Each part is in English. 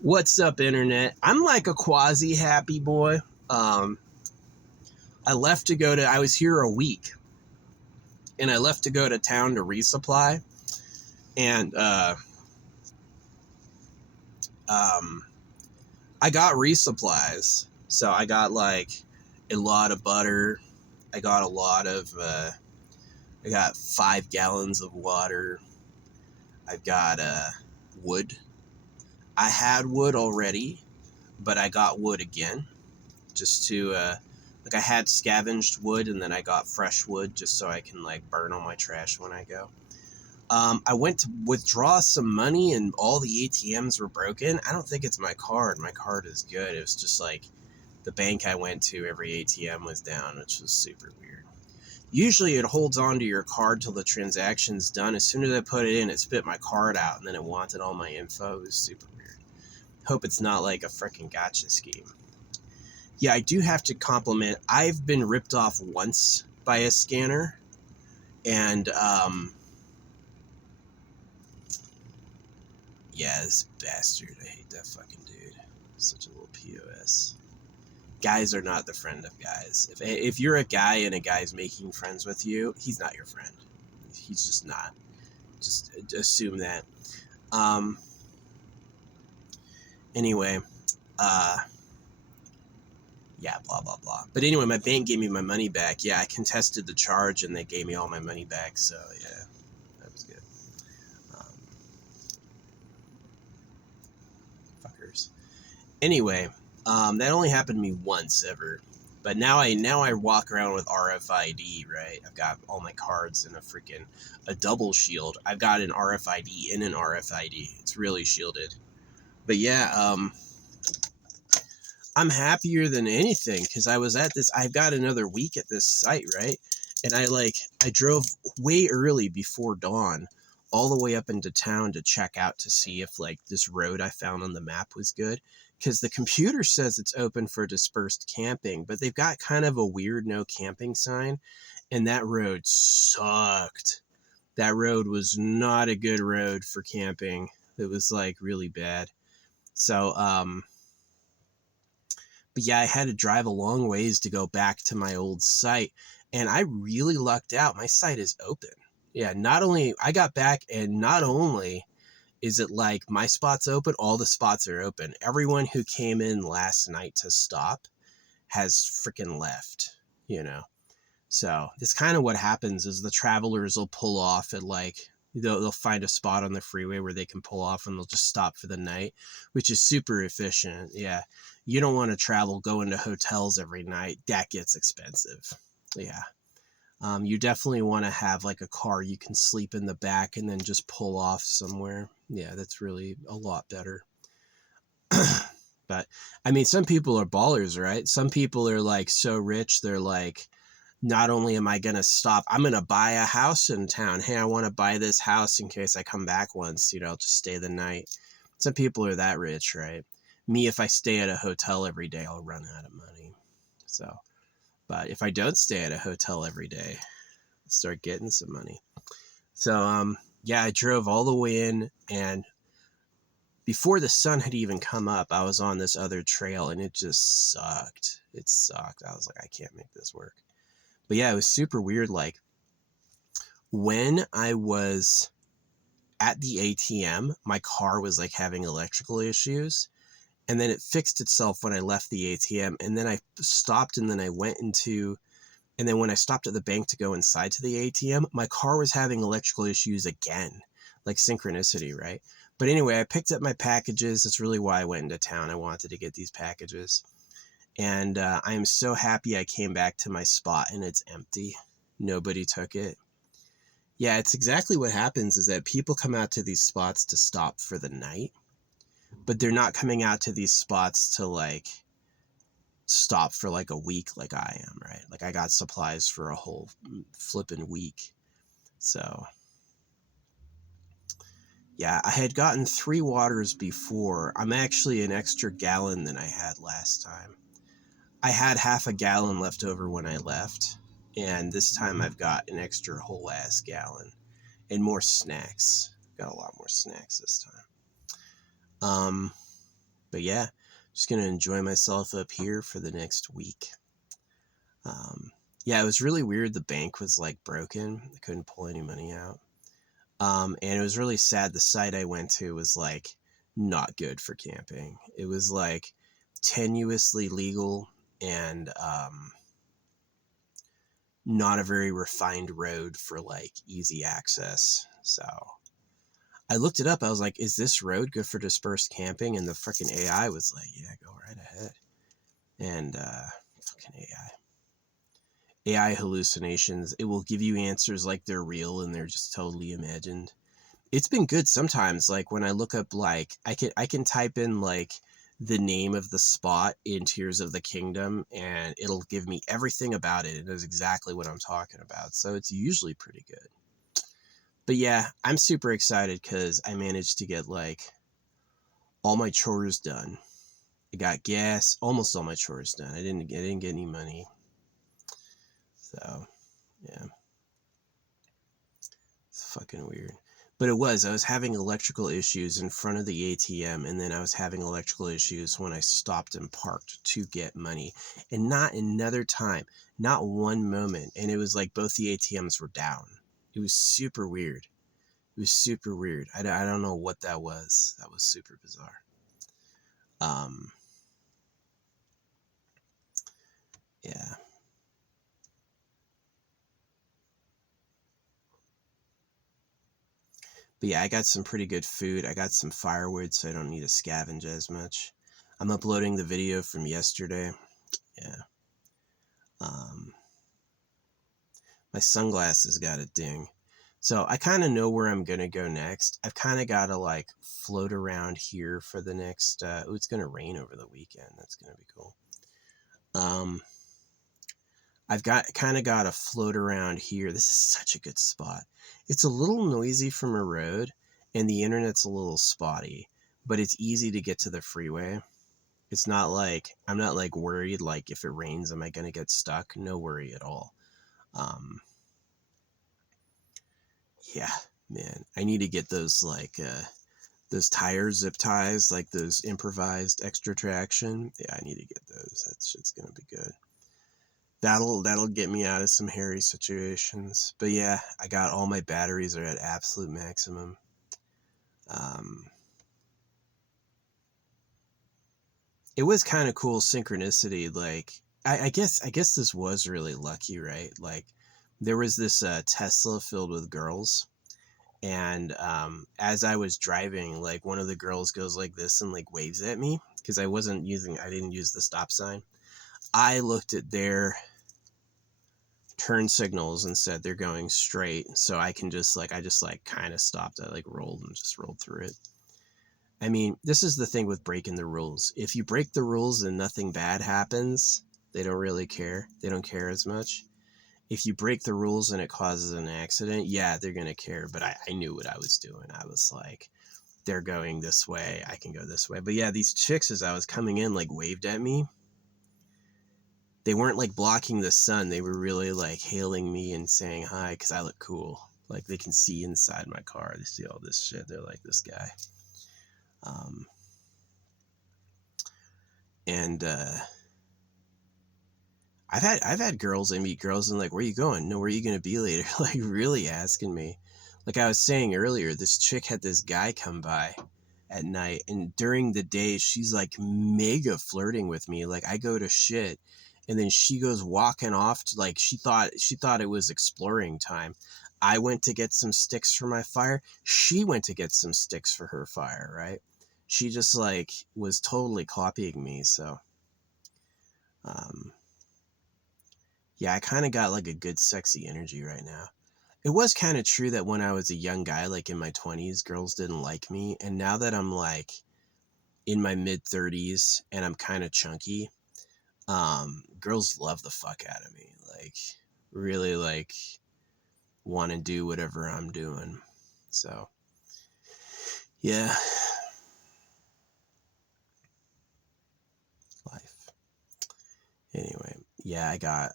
What's up, internet? I'm like a quasi happy boy. I left to go to, I was here a week and I left to go to town to resupply. And I got resupplies. So I got like a lot of butter. I got a lot of, I got 5 gallons of water. I've got wood. I had wood already, but I got wood again just to, like I had scavenged wood and then I got fresh wood just so I can like burn all my trash when I go. I went to withdraw some money and all the ATMs were broken. I don't think it's my card. My card is good. It was just like the bank I went to, every ATM was down, which was super weird. Usually it holds on to your card till the transaction's done. As soon as I put it in, it spit my card out and then it wanted all my info. It was super weird. Hope it's not like a freaking gotcha scheme. Yeah, I do have to compliment. I've been ripped off once by a scanner, and yeah, this bastard. I hate that fucking dude. Such a little POS. Guys are not the friend of guys. If you're a guy and a guy's making friends with you, he's not your friend. He's just not. Just assume that. Anyway, yeah, blah, blah, blah. But anyway, my bank gave me my money back. Yeah, I contested the charge and they gave me all my money back. So, yeah, that was good. Fuckers. Anyway, that only happened to me once ever. But now I walk around with RFID, right? I've got all my cards in a double shield. I've got an RFID and an RFID. It's really shielded. But yeah, I'm happier than anything because I've got another week at this site, right? And I drove way early before dawn all the way up into town to check out to see if like this road I found on the map was good. Because the computer says it's open for dispersed camping, but they've got kind of a weird no camping sign. And that road sucked. That road was not a good road for camping. It was like really bad. So, but yeah, I had to drive a long ways to go back to my old site. And I really lucked out. My site is open. Yeah, not only I got back and not only is it like my spot's open, all the spots are open. Everyone who came in last night to stop has freaking left, you know? So this kind of what happens is the travelers will pull off at like, they'll find a spot on the freeway where they can pull off and they'll just stop for the night, which is super efficient. Yeah. You don't want to travel, go into hotels every night. That gets expensive. Yeah. You definitely want to have like a car you can sleep in the back and then just pull off somewhere. Yeah, that's really a lot better. But I mean, some people are ballers, right? Some people are like so rich, they're like, not only am I going to stop, I'm going to buy a house in town. Hey, I want to buy this house in case I come back once, I'll just stay the night. Some people are that rich, right? Me, if I stay at a hotel every day, I'll run out of money. So, but if I don't stay at a hotel every day, I'll start getting some money. So, yeah, I drove all the way in, and before the sun had even come up, I was on this other trail and it just sucked. It sucked. I was like, I can't make this work. But yeah, it was super weird. Like when I was at the ATM, my car was like having electrical issues. And then it fixed itself when I left the ATM. And then I stopped and then I went into, and then when I stopped at the bank to go inside to the ATM, my car was having electrical issues again, like synchronicity, right? But anyway, I picked up my packages. That's really why I went into town. I wanted to get these packages. And I am so happy I came back to my spot and it's empty. Nobody took it. Yeah, it's exactly what happens is that people come out to these spots to stop for the night, but they're not coming out to these spots to like stop for like a week like I am, right? Like I got supplies for a whole flipping week. So yeah, I had gotten 3 waters before. I'm actually an extra gallon than I had last time. I had half a gallon left over when I left, and this time I've got an extra whole ass gallon and more snacks. Got a lot more snacks this time. But yeah, just gonna enjoy myself up here for the next week. Um, yeah, it was really weird. The bank was like broken. I couldn't pull any money out. And it was really sad. The site I went to was like not good for camping. It was like tenuously legal and not a very refined road for like easy access. So I looked it up. I was like, is this road good for dispersed camping? And the freaking AI was like, yeah, go right ahead. And fucking AI hallucinations. It will give you answers like they're real and they're just totally imagined. It's been good sometimes. Like when I look up, like I can type in like the name of the spot in Tears of the Kingdom, and it'll give me everything about it. It knows exactly what I'm talking about. So it's usually pretty good. But yeah, I'm super excited because I managed to get like all my chores done. I got gas, almost all my chores done. I didn't get any money. So yeah, it's fucking weird. But I was having electrical issues in front of the ATM, and then I was having electrical issues when I stopped and parked to get money. And not another time, not one moment. And it was like both the ATMs were down. It was super weird. It was super weird. I don't know what that was. That was super bizarre. Um, yeah. But yeah, I got some pretty good food. I got some firewood, so I don't need to scavenge as much. I'm uploading the video from yesterday. Yeah. Um, my sunglasses got a ding. So I kind of know where I'm going to go next. I've kind of got to like float around here for the next, it's going to rain over the weekend. That's going to be cool. Um, I've got to float around here. This is such a good spot. It's a little noisy from a road and the internet's a little spotty, but it's easy to get to the freeway. It's not like, I'm not like worried, like if it rains, am I going to get stuck? No worry at all. Um, yeah, man, I need to get those tire zip ties, like those improvised extra traction. Yeah, I need to get those. That shit's gonna be good. That'll get me out of some hairy situations. But yeah, I got all my batteries are at absolute maximum. Um, it was kind of cool synchronicity. Like I guess this was really lucky, right? Like there was this Tesla filled with girls, and as I was driving, like one of the girls goes like this and like waves at me because I didn't use the stop sign. I looked at their turn signals and said they're going straight, so I just like kind of stopped. I like rolled and just rolled through it. I mean, this is the thing with breaking the rules. If you break the rules and nothing bad happens, they don't really care. They don't care as much. If you break the rules and it causes an accident, yeah, they're going to care. But I knew what I was doing. I was like, they're going this way. I can go this way. But yeah, these chicks, as I was coming in, like waved at me. They weren't like blocking the sun. They were really like hailing me and saying hi because I look cool. Like they can see inside my car. They see all this shit. They're like, this guy. Um, and I've had girls, I meet girls and like, where you going? No, where are you gonna be later? Like really asking me. Like I was saying earlier, this chick had this guy come by at night, and during the day she's like mega flirting with me. Like I go to shit, and then she goes walking off to, like, she thought it was exploring time. I went to get some sticks for my fire. She went to get some sticks for her fire, right? She just like was totally copying me. So um yeah, I kind of got like a good sexy energy right now. It was kind of true that when I was a young guy, like in my 20s, girls didn't like me. And now that I'm like in my mid 30s and I'm kind of chunky, girls love the fuck out of me. Like, really, like, want to do whatever I'm doing. So, yeah, life. Anyway, yeah, I got,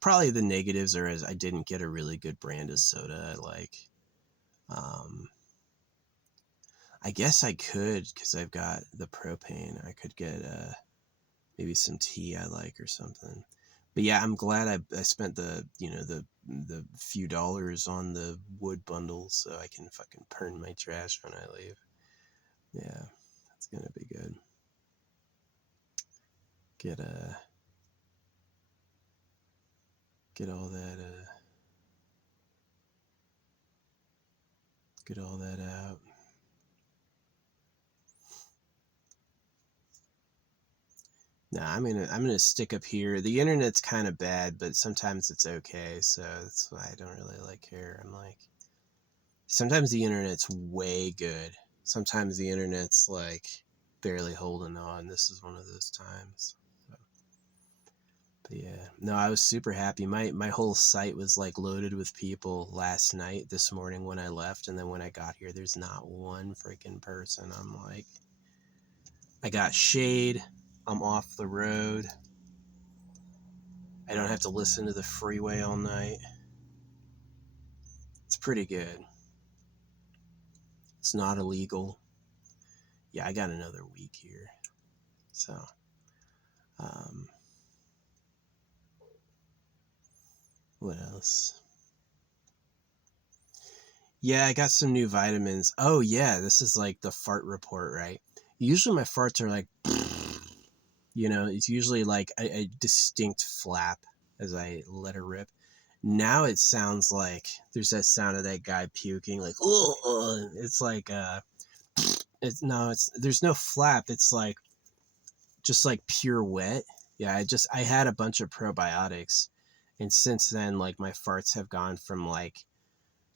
probably the negatives are as I didn't get a really good brand of soda I like. Um, I guess I could, because I've got the propane. I could get maybe some tea I like or something. But yeah, I'm glad I spent the few dollars on the wood bundle so I can fucking burn my trash when I leave. Yeah, that's gonna be good. Get get all that get all that out. Nah, I'm gonna stick up here. The internet's kind of bad, but sometimes it's okay. So that's why I don't really like here. I'm like, sometimes the internet's way good. Sometimes the internet's like barely holding on. This is one of those times. So, but yeah, no, I was super happy. My whole site was like loaded with people last night, this morning when I left, and then when I got here, there's not one freaking person. I'm like, I got shade. I'm off the road. I don't have to listen to the freeway all night. It's pretty good. It's not illegal. Yeah, I got another week here. So, um, what else? Yeah, I got some new vitamins. Oh, yeah, this is like the fart report, right? Usually my farts are like, it's usually like a distinct flap as I let her rip. Now it sounds like there's that sound of that guy puking, like, oh, it's like, there's no flap. It's like, just like pure wet. Yeah, I had a bunch of probiotics, and since then, like, my farts have gone from like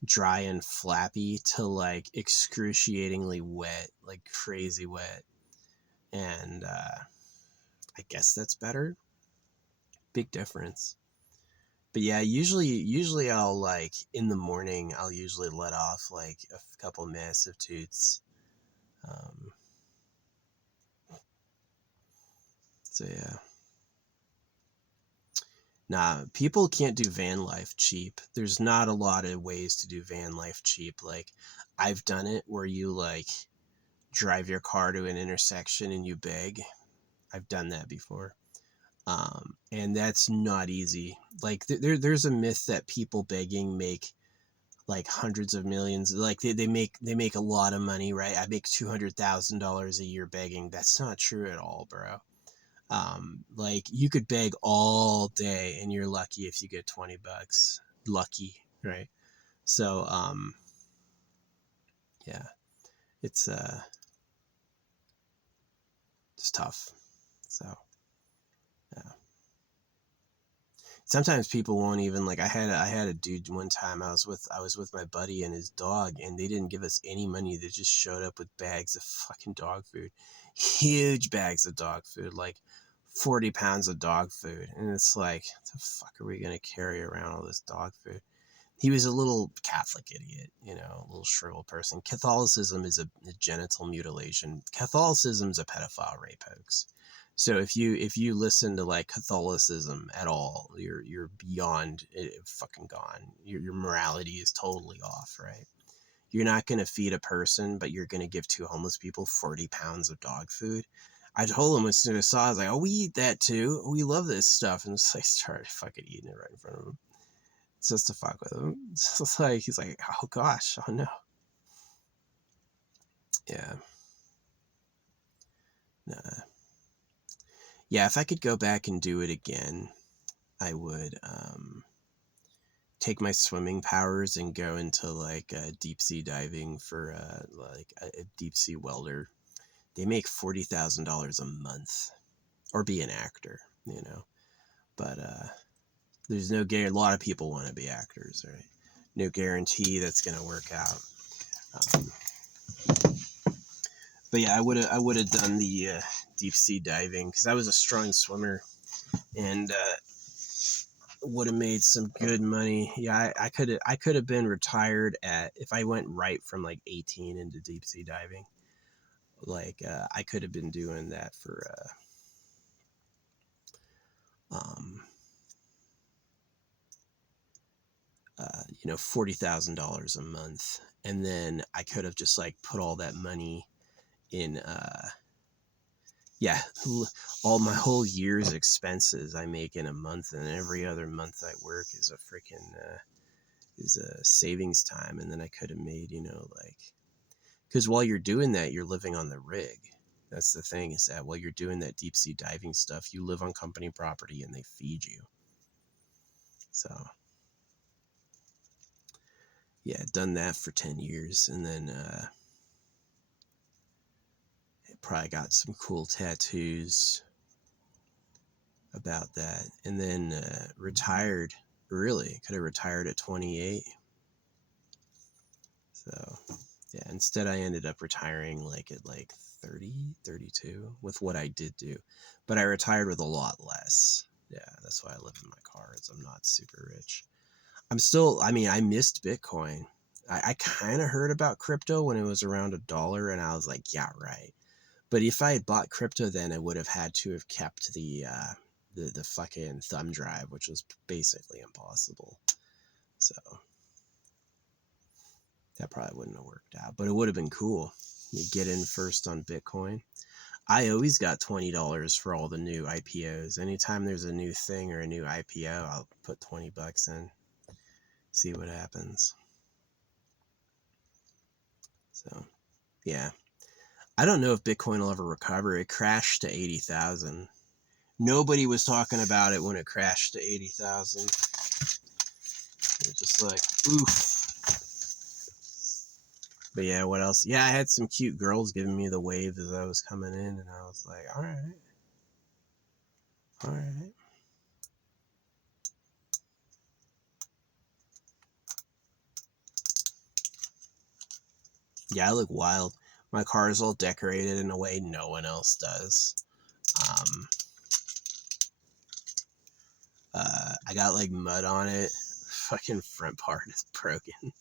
dry and flappy to like excruciatingly wet, like crazy wet. And I guess that's better. Big difference. But yeah, usually I'll like in the morning I'll usually let off like a couple massive toots. Um, so yeah. Nah, people can't do van life cheap. There's not a lot of ways to do van life cheap. Like, I've done it where you like drive your car to an intersection and you beg. I've done that before. And that's not easy. Like, there's a myth that people begging make like hundreds of millions. Like, they make a lot of money, right? I make $200,000 a year begging. That's not true at all, bro. Like, you could beg all day and you're lucky if you get 20 bucks. Lucky, right? So, yeah, it's just tough. So, yeah. Sometimes people won't even like, I had a dude one time. I was with my buddy and his dog, and they didn't give us any money. They just showed up with bags of fucking dog food. Huge bags of dog food, like 40 pounds of dog food. And it's like, the fuck are we going to carry around all this dog food? He was a little Catholic idiot, a little shriveled person. Catholicism is a genital mutilation. Catholicism's a pedophile rape hoax. So if you listen to like Catholicism at all, you're beyond it, fucking gone. Your morality is totally off, right? You're not going to feed a person, but you're going to give two homeless people 40 pounds of dog food. I told him as soon as I saw it, I was like, oh, we eat that too. We love this stuff. And so I started fucking eating it right in front of him just to fuck with him. It's like, he's like, oh gosh, oh no. Yeah. Nah. Yeah, if I could go back and do it again, I would take my swimming powers and go into like deep sea diving for like a deep sea welder. They make $40,000 a month, or be an actor, But there's no guarantee. A lot of people want to be actors, right? No guarantee that's gonna work out. Um, but yeah, I would have done the deep sea diving because I was a strong swimmer, and would have made some good money. Yeah, I could have been retired at, if I went right from like 18 into deep sea diving. Like, I could have been doing that for um $40,000 a month, And then I could have just like put all that money in, yeah, all my whole year's expenses I make in a month, and every other month I work is a freaking, is a savings time. And then I could have made, you know, like, because while you're doing that, you're living on the rig. That's the thing, is that while you're doing that deep sea diving stuff, you live on company property and they feed you. So, yeah, done that for 10 years. And then probably got some cool tattoos about that. And then retired early. Could have retired at 28. So, yeah, instead I ended up retiring like at like 30, 32 with what I did do. But I retired with a lot less. Yeah, that's why I live in my cars. I'm not super rich. I'm still, I mean, I missed Bitcoin. I kind of heard about crypto when it was around $1, and I was like, yeah, right. But if I had bought crypto then, I would have had to have kept the fucking thumb drive, which was basically impossible. So that probably wouldn't have worked out, but it would have been cool. You get in first on Bitcoin. I always got $20 for all the new IPOs. Anytime there's a new thing or a new IPO, I'll put $20 in, see what happens. So, yeah. I don't know if Bitcoin will ever recover. It crashed to 80,000. Nobody was talking about it when it crashed to 80,000. It's just like, oof. But yeah, what else? Yeah, I had some cute girls giving me the wave as I was coming in, and I was like, all right. All right. Yeah, I look wild. My car is all decorated in a way no one else does. I got like mud on it. Fucking front part is broken.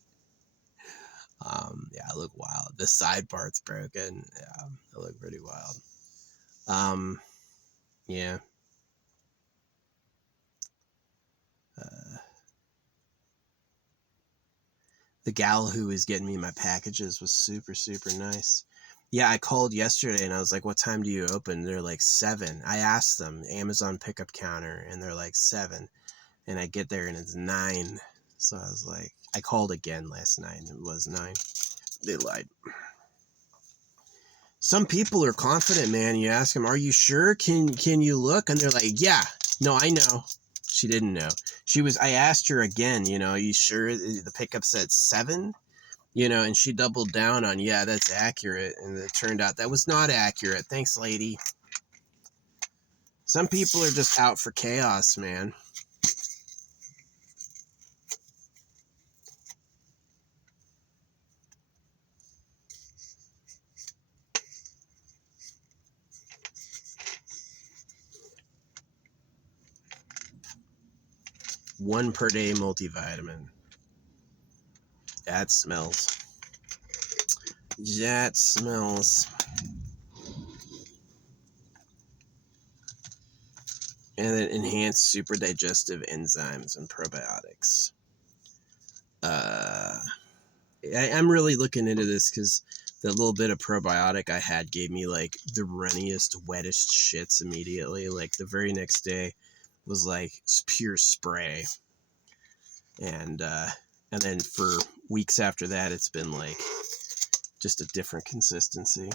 Yeah, I look wild. The side part's broken. Yeah, I look pretty wild. Yeah. The gal who was getting me my packages was super, super nice. Yeah, I called yesterday and I was like, what time do you open? They're like 7. I asked them, Amazon pickup counter, and they're like 7. And I get there and it's 9. So I was like, I called again last night and it was 9. They lied. Some people are confident, man. You ask them, are you sure? Can you look? And they're like, yeah. No, I know. She didn't know. I asked her again, you know, are you sure the pickup said 7? You know, and she doubled down on, yeah, that's accurate. And it turned out that was not accurate. Thanks, lady. Some people are just out for chaos, man. One per day multivitamin. That smells. That smells. And then enhanced super digestive enzymes and probiotics. I'm really looking into this because the little bit of probiotic I had gave me like the runniest, wettest shits immediately. Like the very next day was like pure spray. And then for weeks after that, it's been like just a different consistency.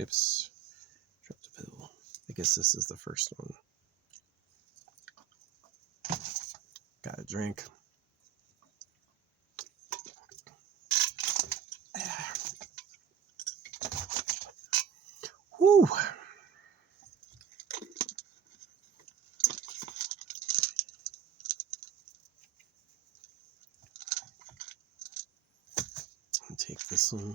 Oops. Dropped a pill. I guess this is the first one. Got a drink. Whew. Take this one.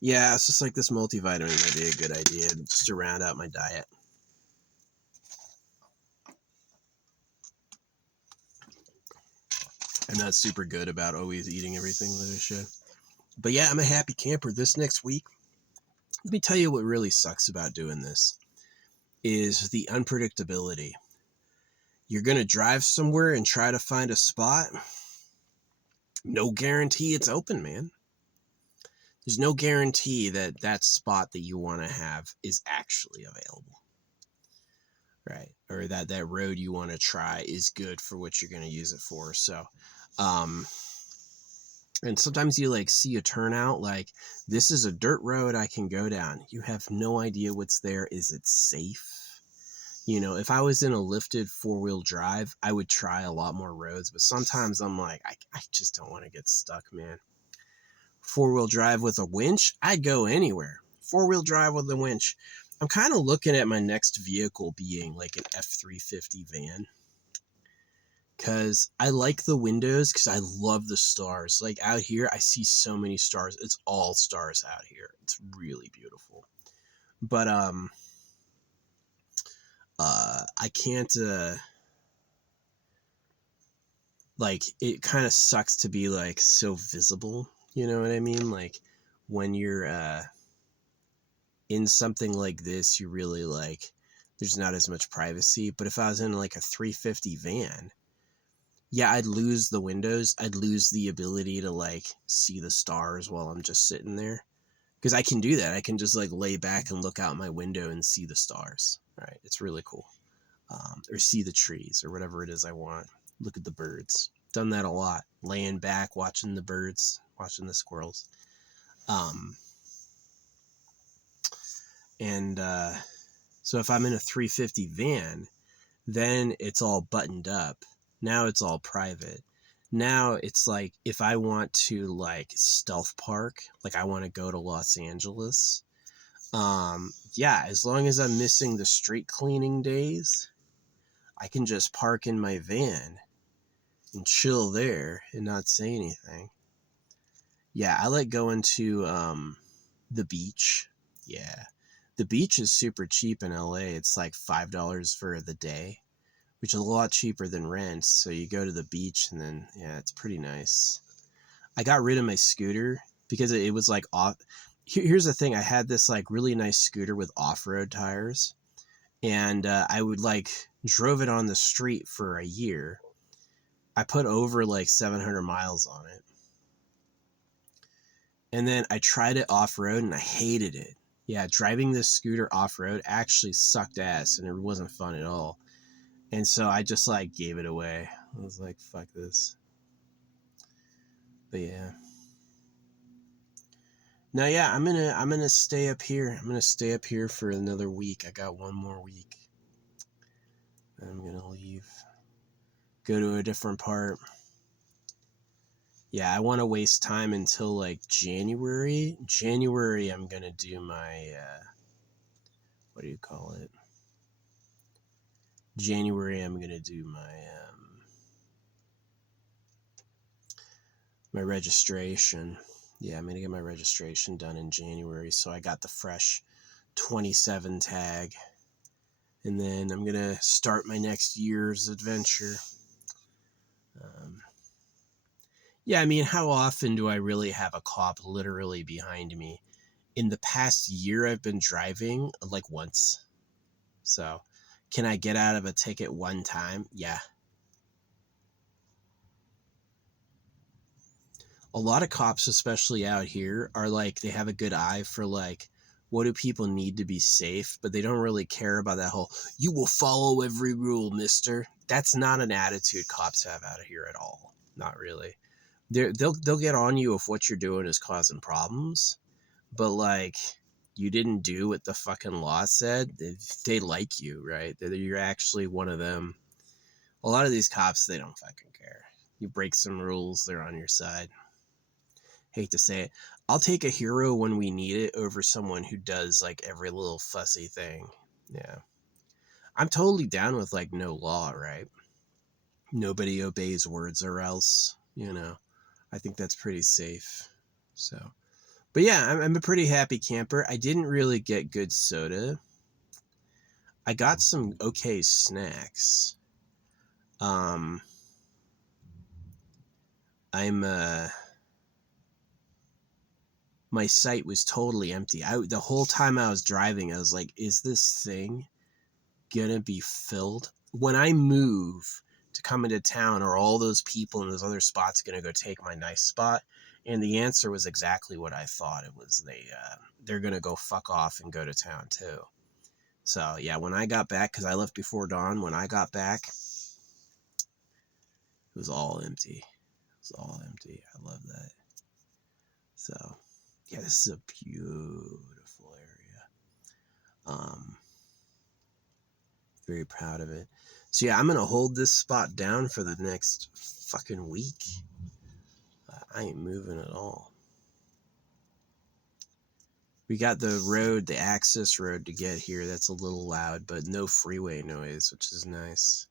Yeah, it's just like this multivitamin might be a good idea just to round out my diet. I'm not super good about always eating everything that I should. But yeah, I'm a happy camper. This next week, let me tell you what really sucks about doing this is the unpredictability. You're going to drive somewhere and try to find a spot. No guarantee it's open, man. There's no guarantee that that spot that you want to have is actually available. Right. Or that that road you want to try is good for what you're going to use it for. So, and sometimes you like see a turnout, like this is a dirt road I can go down. You have no idea what's there. Is it safe? You know, if I was in a lifted 4-wheel drive, I would try a lot more roads, but sometimes I'm like, I just don't want to get stuck, man. 4-wheel drive with a winch, I'd go anywhere. 4-wheel drive with a winch. I'm kind of looking at my next vehicle being like an F-350 van. Because I like the windows, because I love the stars. Like out here, I see so many stars. It's all stars out here. It's really beautiful. But I can't like, it kind of sucks to be like so visible, you know what I mean? Like when you're in something like this, you really like, there's not as much privacy. But if I was in like a 350 van, yeah, I'd lose the windows. I'd lose the ability to like see the stars while I'm just sitting there, because I can do that. I can just like lay back and look out my window and see the stars. Right, it's really cool. Or see the trees or whatever it is I want. Look at the birds. Done that a lot. Laying back, watching the birds, watching the squirrels. And so if I'm in a 350 van, then it's all buttoned up. Now it's all private. Now it's like, if I want to like stealth park, like I want to go to Los Angeles, yeah, as long as I'm missing the street cleaning days, I can just park in my van and chill there and not say anything. Yeah, I like going to the beach. Yeah. The beach is super cheap in LA. It's like $5 for the day, which is a lot cheaper than rent. So you go to the beach and then, yeah, it's pretty nice. I got rid of my scooter because it was like off. Here's the thing. I had this like really nice scooter with off-road tires, and I would like drove it on the street for a year. I put over like 700 miles on it. And then I tried it off-road and I hated it. Yeah, driving this scooter off-road actually sucked ass and it wasn't fun at all. And so I just like gave it away. I was like, fuck this. But yeah. No, yeah, I'm gonna stay up here. I'm gonna stay up here for another week. I got one more week. Then I'm gonna leave. Go to a different part. Yeah, I want to waste time until like January. January, I'm gonna do my what do you call it? January, I'm gonna do my registration. Yeah, I'm gonna get my registration done in January, so I got the fresh 27 tag, and then I'm gonna start my next year's adventure. Yeah, I mean, how often do I really have a cop literally behind me? In the past year, I've been driving like once. So, can I get out of a ticket one time? Yeah. A lot of cops, especially out here, are like, they have a good eye for like, what do people need to be safe, but they don't really care about that whole, you will follow every rule, mister. That's not an attitude cops have out of here at all. Not really. They'll get on you if what you're doing is causing problems, but like, you didn't do what the fucking law said. They like you, right? You're actually one of them. A lot of these cops, they don't fucking care. You break some rules, they're on your side. Hate to say it. I'll take a hero when we need it over someone who does like every little fussy thing. Yeah. I'm totally down with like no law, right? Nobody obeys words or else, you know. I think that's pretty safe. So, but yeah, I'm a pretty happy camper. I didn't really get good soda. I got some okay snacks. I'm my sight was totally empty. The whole time I was driving, I was like, is this thing gonna be filled? when I move to come into town, are all those people in those other spots going to go take my nice spot? And the answer was exactly what I thought it was. They're going to go fuck off and go to town too. So yeah, when I got back, because I left before dawn, when I got back, it was all empty. It was all empty. I love that. So yeah, this is a beautiful area. Very proud of it. So yeah, I'm going to hold this spot down for the next fucking week. I ain't moving at all. We got the road, the access road to get here. That's a little loud, but no freeway noise, which is nice.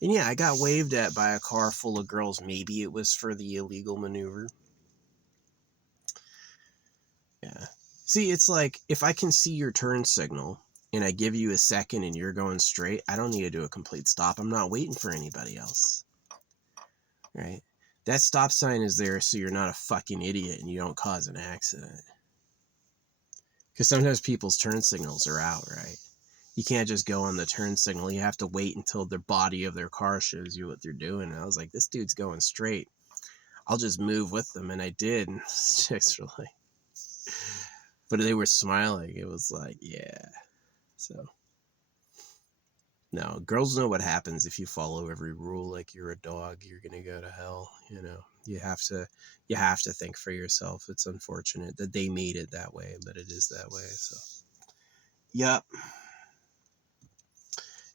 And yeah, I got waved at by a car full of girls. Maybe it was for the illegal maneuver. Yeah. See, it's like, if I can see your turn signal and I give you a second and you're going straight, I don't need to do a complete stop. I'm not waiting for anybody else. Right? That stop sign is there so you're not a fucking idiot and you don't cause an accident. Because sometimes people's turn signals are out, right? You can't just go on the turn signal. You have to wait until the body of their car shows you what they're doing. And I was like, this dude's going straight. I'll just move with them. And I did. And chicks were like, but they were smiling. It was like, yeah. So, no, girls know what happens if you follow every rule like you're a dog. You're going to go to hell, you know. You have to think for yourself. It's unfortunate that they made it that way, but it is that way. So, yep.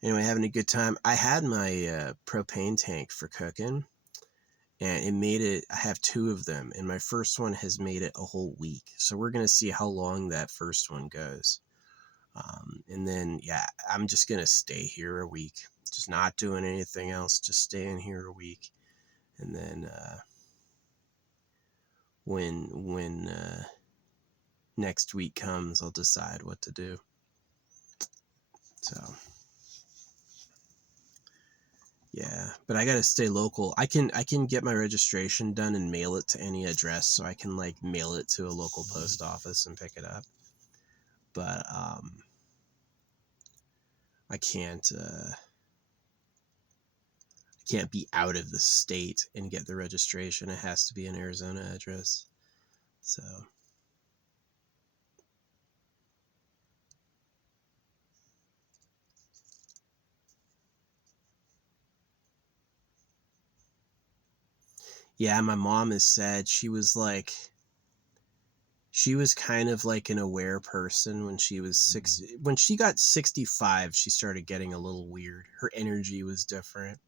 Anyway, having a good time. I had my propane tank for cooking, and it made it. I have 2 of them, and my first one has made it a whole week. So we're going to see how long that first one goes. And then, yeah, I'm just going to stay here a week. Just not doing anything else. Just staying here a week. And then when next week comes, I'll decide what to do. So, yeah, but I gotta stay local. I can get my registration done and mail it to any address, so I can like mail it to a local post office and pick it up. But I can't be out of the state and get the registration. It has to be an Arizona address. So yeah, my mom has said she was kind of like an aware person when she was when she got 65, she started getting a little weird. Her energy was different.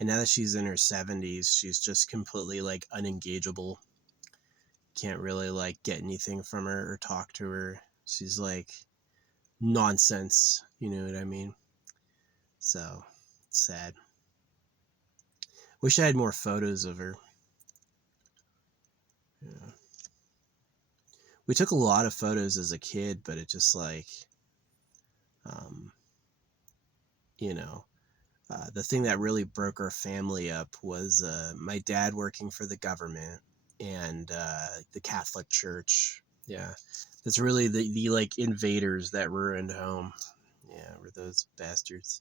And now that she's in her 70s, she's just completely like unengageable. Can't really like get anything from her or talk to her. She's like nonsense, you know what I mean? So, it's sad. Wish I had more photos of her. Yeah. We took a lot of photos as a kid, but it just like, you know, the thing that really broke our family up was my dad working for the government and the Catholic Church. Yeah, that's really the like invaders that ruined home. Yeah, were those bastards.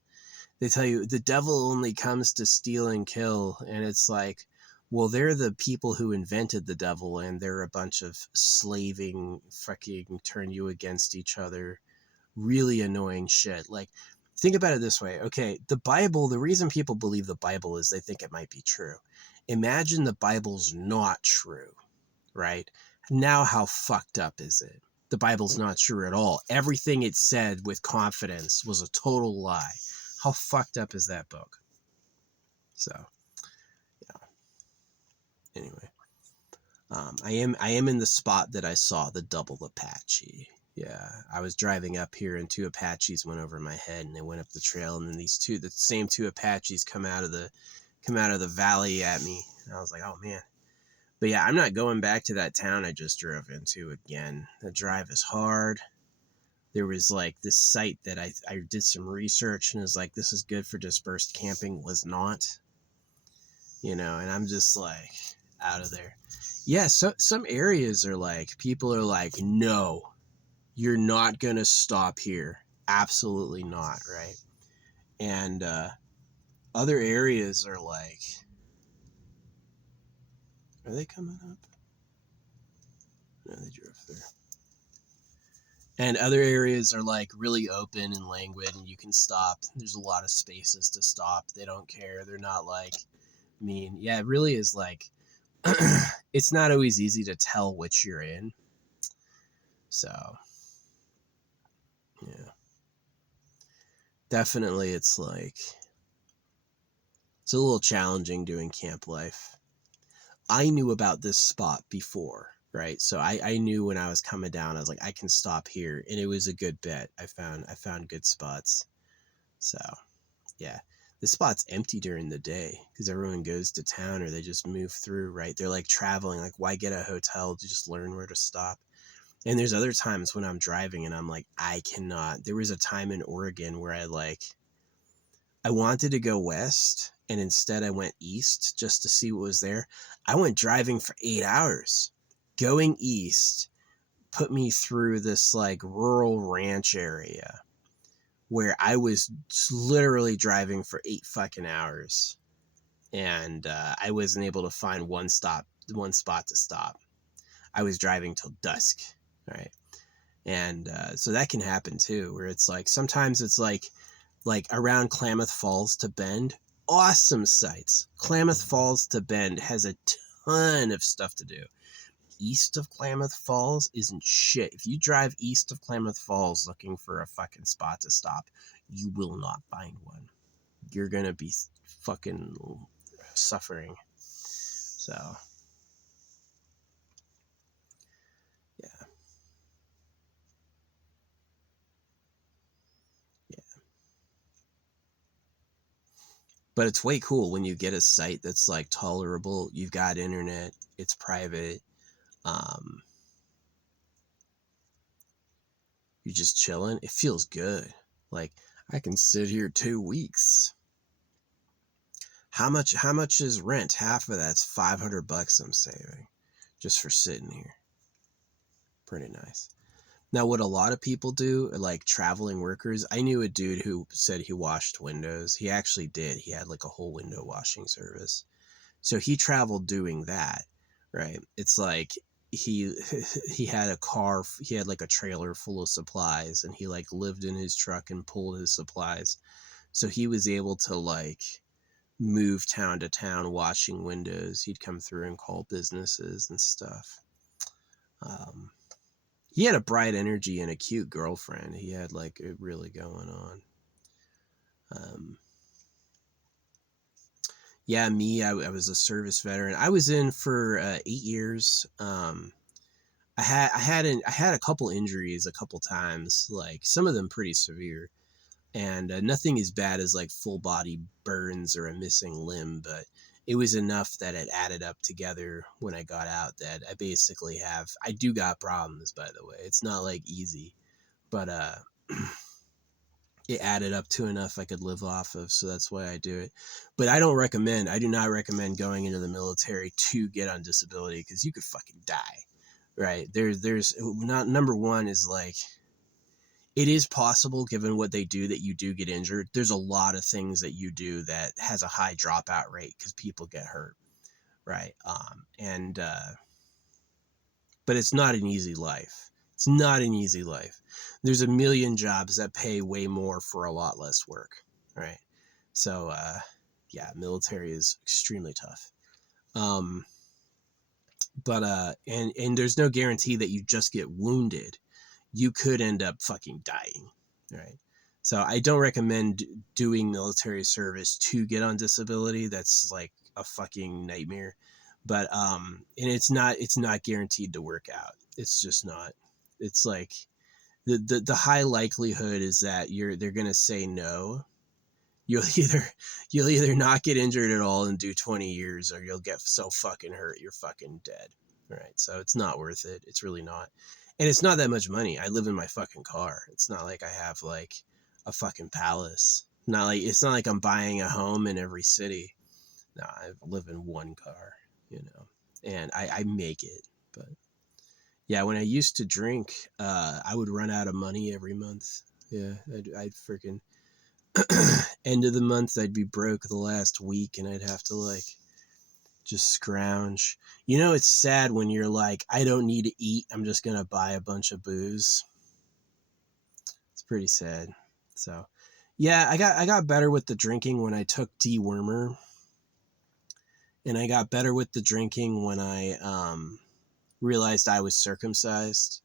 They tell you the devil only comes to steal and kill, and it's like, well, they're the people who invented the devil, and they're a bunch of slaving, fucking turn you against each other, really annoying shit. Like, think about it this way. Okay, the Bible, the reason people believe the Bible is they think it might be true. Imagine the Bible's not true, right? Now how fucked up is it? The Bible's not true at all. Everything it said with confidence was a total lie. How fucked up is that book? So, yeah. Anyway, I am in the spot that I saw the double Apache. Yeah, I was driving up here and 2 Apaches went over my head and they went up the trail, and then the same two Apaches come out of the valley at me, and I was like, oh man. But yeah, I'm not going back to that town I just drove into again. The drive is hard. There was like this site that I did some research and was like, this is good for dispersed camping, was not, you know, and I'm just like out of there. Yeah, so some areas are like, people are like, no, you're not going to stop here. Absolutely not, right? And other areas are like, are they coming up? No, they drove through. And other areas are like really open and languid, and you can stop. There's a lot of spaces to stop. They don't care. They're not like mean. Yeah, it really is like, it's not always easy to tell which you're in. So, yeah, definitely it's like, it's a little challenging doing camp life. I knew about this spot before, right? So I knew when I was coming down, I was like, I can stop here, and it was a good bet. I found good spots. So yeah, the spot's empty during the day because everyone goes to town or they just move through, right? They're like traveling. Like, why get a hotel to just learn where to stop? And there's other times when I'm driving and I'm like, I cannot. There was a time in Oregon where I wanted to go west, and instead I went east just to see what was there. I went driving for 8 hours. Going east put me through this like rural ranch area where I was literally driving for 8 fucking hours, and I wasn't able to find one spot to stop. I was driving till dusk, right? And so that can happen too, where it's like sometimes it's like around Klamath Falls to Bend, awesome sights. Klamath Falls to Bend has a ton of stuff to do. East of Klamath Falls isn't shit. If you drive east of Klamath Falls looking for a fucking spot to stop, you will not find one. You're gonna be fucking suffering. So, yeah. Yeah. But it's way cool when you get a site that's like tolerable. You've got internet. It's private. Um, you're just chilling. It feels good. Like, I can sit here 2 weeks. How much is rent? Half of that's $500 I'm saving just for sitting here. Pretty nice. Now, what a lot of people do, like traveling workers, I knew a dude who said he washed windows. He actually did. He had like a whole window washing service. So he traveled doing that, right? It's like he he had a car, he had like a trailer full of supplies, and he like lived in his truck and pulled his supplies. So he was able to like move town to town washing windows. He'd come through and call businesses and stuff. Um, he had a bright energy and a cute girlfriend. He had like it really going on. Um, yeah, me, I was a service veteran. I was in for 8 years. I had a couple injuries a couple times, like some of them pretty severe, and nothing as bad as like full body burns or a missing limb, but it was enough that it added up together when I got out that I do got problems, by the way. It's not like easy, but it added up to enough I could live off of, so that's why I do it. But I do not recommend going into the military to get on disability because you could fucking die, right? There's not, number one is like, it is possible given what they do that you do get injured. There's a lot of things that you do that has a high dropout rate because people get hurt, right? And but it's not an easy life. It's not an easy life. There's a million jobs that pay way more for a lot less work, right? So yeah, military is extremely tough. Um, but and there's no guarantee that you just get wounded. You could end up fucking dying, right? So I don't recommend doing military service to get on disability. That's like a fucking nightmare. But and it's not guaranteed to work out. It's just not. It's like the high likelihood is that they're gonna say no. You'll either you'll either not get injured at all and do 20 years, or you'll get so fucking hurt you're fucking dead. Right? So it's not worth it. It's really not. And it's not that much money. I live in my fucking car. It's not like I have like a fucking palace. Not like It's not like I'm buying a home in every city. No, I live in one car, and I make it. But yeah, when I used to drink, I would run out of money every month. Yeah, I'd freaking end of the month, I'd be broke the last week and I'd have to like just scrounge. You know, it's sad when you're like, I don't need to eat. I'm just going to buy a bunch of booze. It's pretty sad. So, yeah, I got better with the drinking when I took dewormer, and I got better with the drinking when I realized I was circumcised.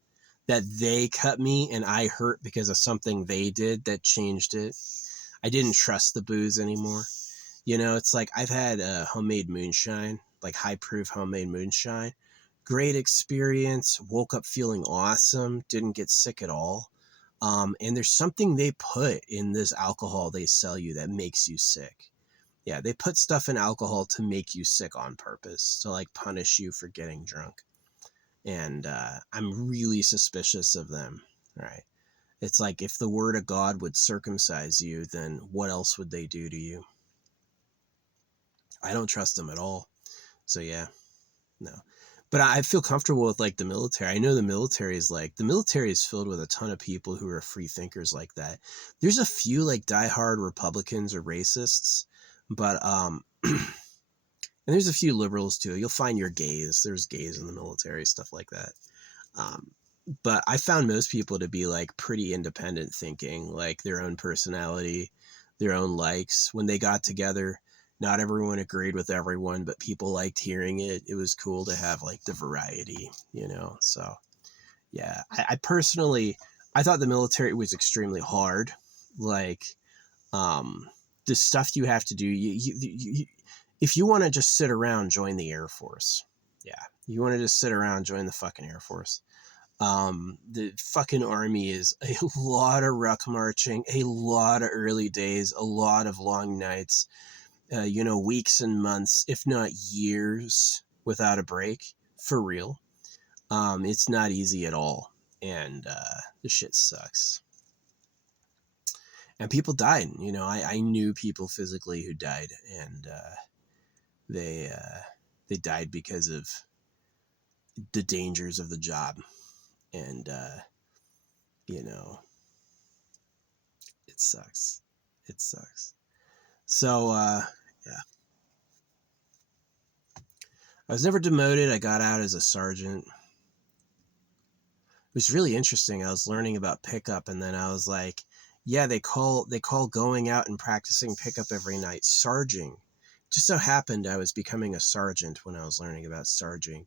That they cut me and I hurt because of something they did that changed it. I didn't trust the booze anymore. You know, it's like I've had homemade moonshine, like high proof homemade moonshine. Great experience. Woke up feeling awesome. Didn't get sick at all. And there's something they put in this alcohol they sell you that makes you sick. Yeah, they put stuff in alcohol to make you sick on purpose, to like punish you for getting drunk. And I'm really suspicious of them. Right? It's like if the word of God would circumcise you, then what else would they do to you? I don't trust them at all. So yeah, no. But I feel comfortable with like the military. I know the military is filled with a ton of people who are free thinkers like that. There's a few like diehard Republicans or racists, but and there's a few liberals too. You'll find your gays. There's gays in the military, stuff like that. But I found most people to be like pretty independent thinking, like their own personality, their own likes. When they got together, not everyone agreed with everyone, but people liked hearing it. It was cool to have like the variety, you know? So yeah, I personally, I thought the military was extremely hard. Like, the stuff you have to do, if you want to just sit around, join the Air Force. Yeah. You want to just sit around, join the fucking Air Force. The fucking army is a lot of ruck marching, a lot of early days, a lot of long nights. You know, weeks and months, if not years, without a break, for real. It's not easy at all, and the shit sucks. And people died. You know, I knew people physically who died, and they died because of the dangers of the job, and you know, it sucks. It sucks. So yeah. I was never demoted. I got out as a sergeant. It was really interesting. I was learning about pickup, and then I was like, yeah, they call going out and practicing pickup every night sergeant. Just so happened I was becoming a sergeant when I was learning about sergeant.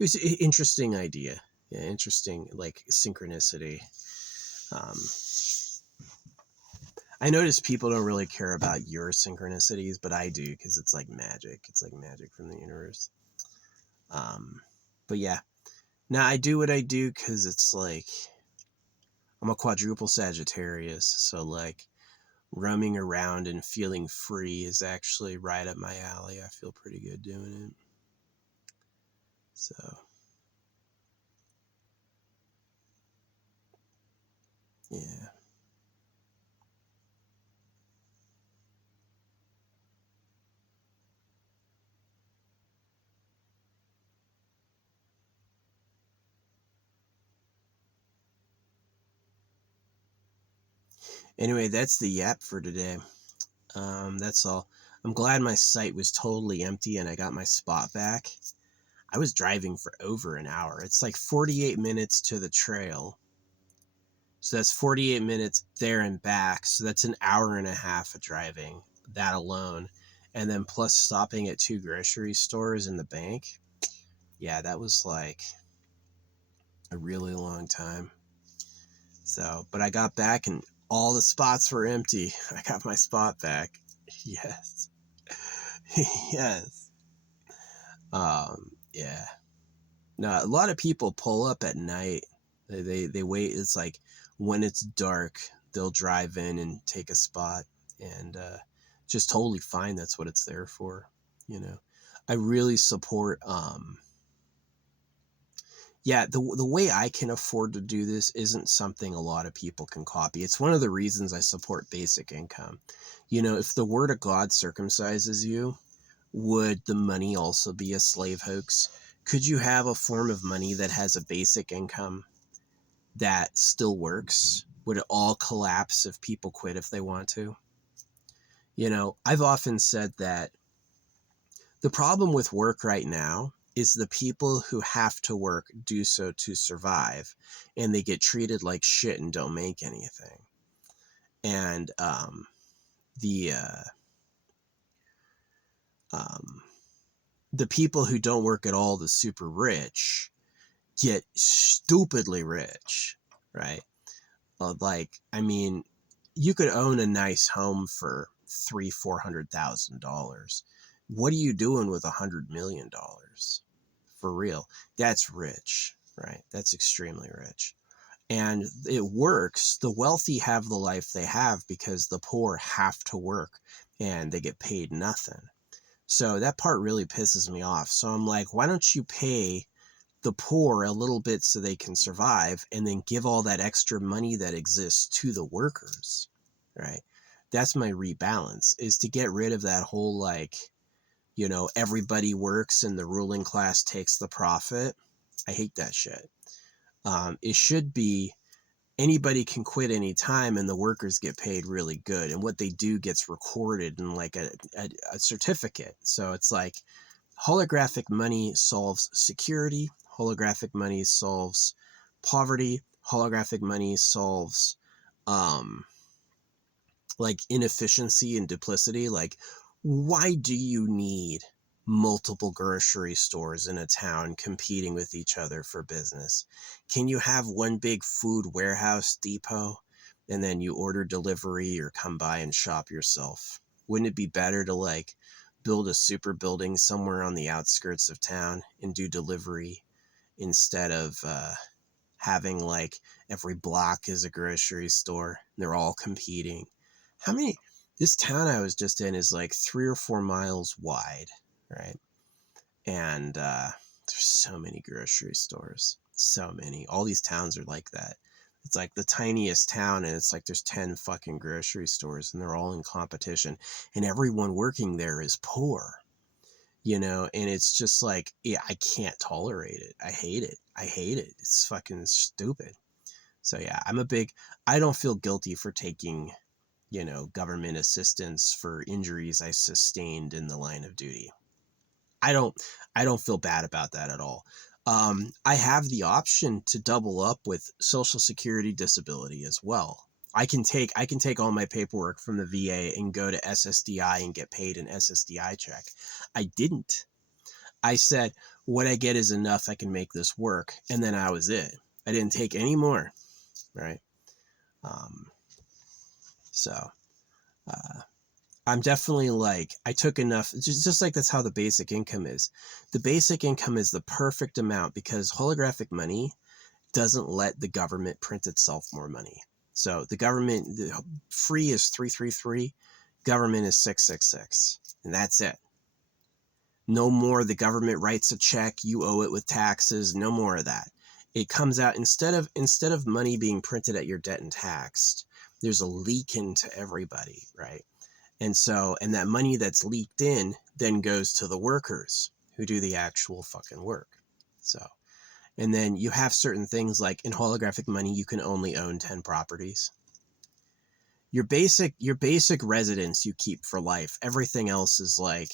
It was an interesting idea. Yeah, interesting, like synchronicity. I notice people don't really care about your synchronicities, but I do, because it's like magic. It's like magic from the universe. But yeah, now I do what I do because it's like I'm a quadruple Sagittarius, so like roaming around and feeling free is actually right up my alley. I feel pretty good doing it. So yeah. Anyway, that's the yap for today. That's all. I'm glad my site was totally empty and I got my spot back. I was driving for over an hour. It's like 48 minutes to the trail. So that's 48 minutes there and back. So that's an hour and a half of driving, that alone. And then plus stopping at 2 grocery stores and the bank. Yeah, that was like a really long time. So, but I got back and all the spots were empty. I got my spot back. Yes. Yes. Yeah. No, a lot of people pull up at night. They wait. It's like when it's dark, they'll drive in and take a spot, and just totally fine. That's what it's there for. You know, I really support. Yeah, the way I can afford to do this isn't something a lot of people can copy. It's one of the reasons I support basic income. You know, if the word of God circumcises you, would the money also be a slave hoax? Could you have a form of money that has a basic income that still works? Would it all collapse if people quit if they want to? You know, I've often said that the problem with work right now is the people who have to work do so to survive, and they get treated like shit and don't make anything. And the um, the people who don't work at all, the super rich, get stupidly rich, right? Like, I mean, you could own a nice home for $300,000-$400,000. What are you doing with $100 million? For real? That's rich, right? That's extremely rich. And it works. The wealthy have the life they have because the poor have to work and they get paid nothing. So that part really pisses me off. So I'm like, why don't you pay the poor a little bit so they can survive, and then give all that extra money that exists to the workers, right? That's my rebalance, is to get rid of that whole, like, you know, everybody works and the ruling class takes the profit. I hate that shit. It should be anybody can quit anytime and the workers get paid really good, and what they do gets recorded in like a certificate. So it's like holographic money solves security, holographic money solves poverty, holographic money solves like inefficiency and duplicity. Like, why do you need multiple grocery stores in a town competing with each other for business? Can you have one big food warehouse depot and then you order delivery or come by and shop yourself? Wouldn't it be better to like build a super building somewhere on the outskirts of town and do delivery instead of having like every block is a grocery store? They're all competing. How many? This town I was just in is like 3 or 4 miles wide, right? And there's so many grocery stores, so many. All these towns are like that. It's like the tiniest town, and it's like there's 10 fucking grocery stores, and they're all in competition, and everyone working there is poor, you know. And it's just like, yeah, I can't tolerate it. I hate it. I hate it. It's fucking stupid. So yeah, I don't feel guilty for taking, you know, government assistance for injuries I sustained in the line of duty. I don't I don't feel bad about that at all. I have the option to double up with Social Security disability as well. I can take all my paperwork from the VA and go to SSDI and get paid an SSDI check. I didn't. I said what I get is enough. I can make this work, and then I was it. I didn't take any more, right? Um, so I'm definitely like, I took enough, just like that's how the basic income is. The basic income is the perfect amount because holographic money doesn't let the government print itself more money. So the government, free is 333, government is 666, and that's it. No more the government writes a check, you owe it with taxes, no more of that. It comes out, instead of money being printed at your debt and taxed, there's a leak into everybody, right? And so, and that money that's leaked in then goes to the workers who do the actual fucking work. So, and then you have certain things like in holographic money, you can only own 10 properties. Your basic residence you keep for life. Everything else is like,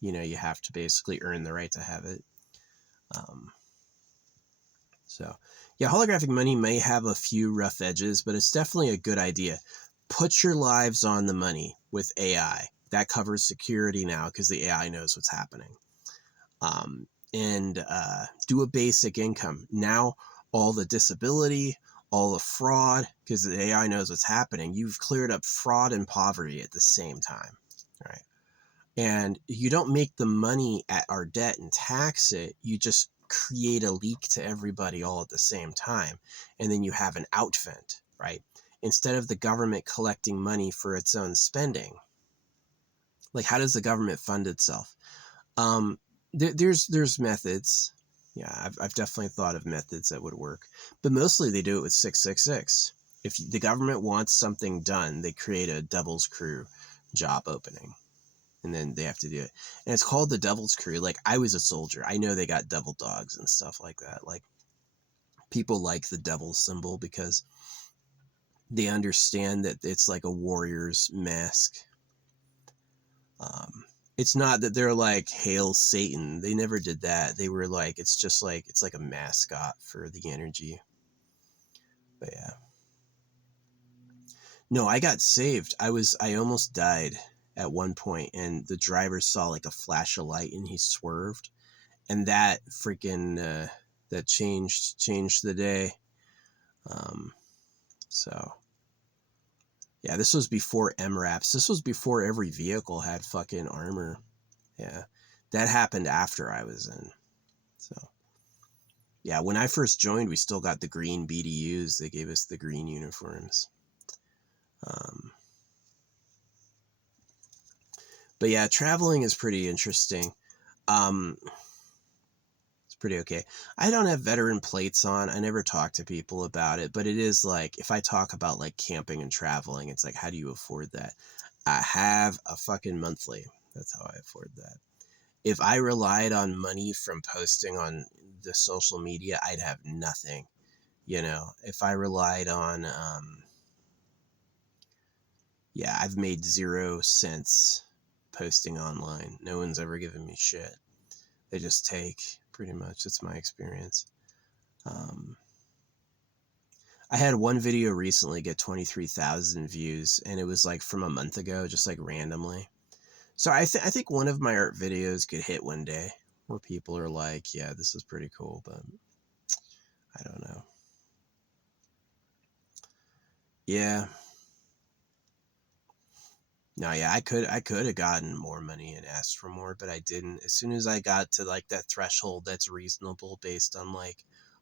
you know, you have to basically earn the right to have it. So yeah, holographic money may have a few rough edges, but it's definitely a good idea. Put your lives on the money with AI. That covers security now because the AI knows what's happening. And do a basic income. Now, all the disability, all the fraud, because the AI knows what's happening. You've cleared up fraud and poverty at the same time, right? And you don't make the money at our debt and tax it. You just create a leak to everybody all at the same time. And then you have an out vent, right? Instead of the government collecting money for its own spending. Like, how does the government fund itself? There's methods. Yeah, I've definitely thought of methods that would work. But mostly they do it with 666. If the government wants something done, they create a Devil's Crew job opening. And then they have to do it. And it's called the Devil's Crew. Like, I was a soldier. I know they got devil dogs and stuff like that. Like, people like the devil symbol because They understand that it's like a warrior's mask. It's not that they're like, hail Satan. They never did that. They were like, it's just like, it's like a mascot for the energy. But yeah. No, I got saved. I almost died at one point, and the driver saw like a flash of light and he swerved. And that freaking, that changed the day. So yeah, this was before MRAPs. This was before every vehicle had fucking armor. Yeah, that happened after I was in. So yeah, when I first joined, we still got the green BDUs. They gave us the green uniforms. But yeah, traveling is pretty interesting. It's pretty okay. I don't have veteran plates on. I never talk to people about it, but it is like, if I talk about like camping and traveling, it's like, how do you afford that? I have a fucking monthly. That's how I afford that. If I relied on money from posting on the social media, I'd have nothing. You know, if I relied on, yeah, I've made 0 cents posting online. No one's ever given me shit. They just take, pretty much. That's my experience. I had one video recently get 23,000 views, and it was like from a month ago, just like randomly. So I think one of my art videos could hit one day where people are like, yeah, this is pretty cool, but I don't know. Yeah. No, yeah, I could have gotten more money and asked for more, but I didn't. As soon as I got to like that threshold that's reasonable based on like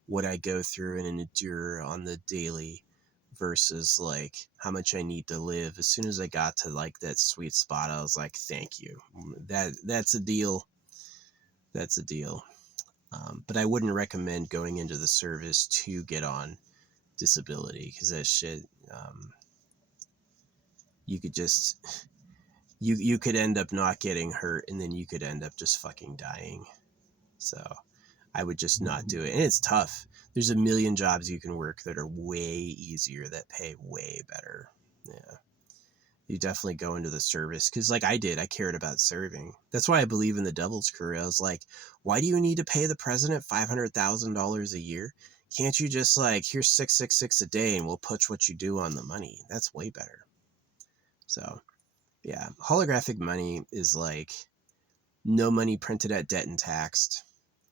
what I go through and endure on the daily versus like how much I need to live. As soon as I got to like that sweet spot, I was like, thank you. That's a deal. That's a deal. But I wouldn't recommend going into the service to get on disability, because that shit, you could just you could end up not getting hurt, and then you could end up just fucking dying. So I would just not do it. And it's tough. There's a million jobs you can work that are way easier, that pay way better. Yeah. You definitely go into the service, because like I did, I cared about serving. That's why I believe in the devil's crew. I was like, why do you need to pay the president $500,000 a year? Can't you just like, here's 666 a day and we'll put what you do on the money? That's way better. So yeah, holographic money is like no money printed at debt and taxed,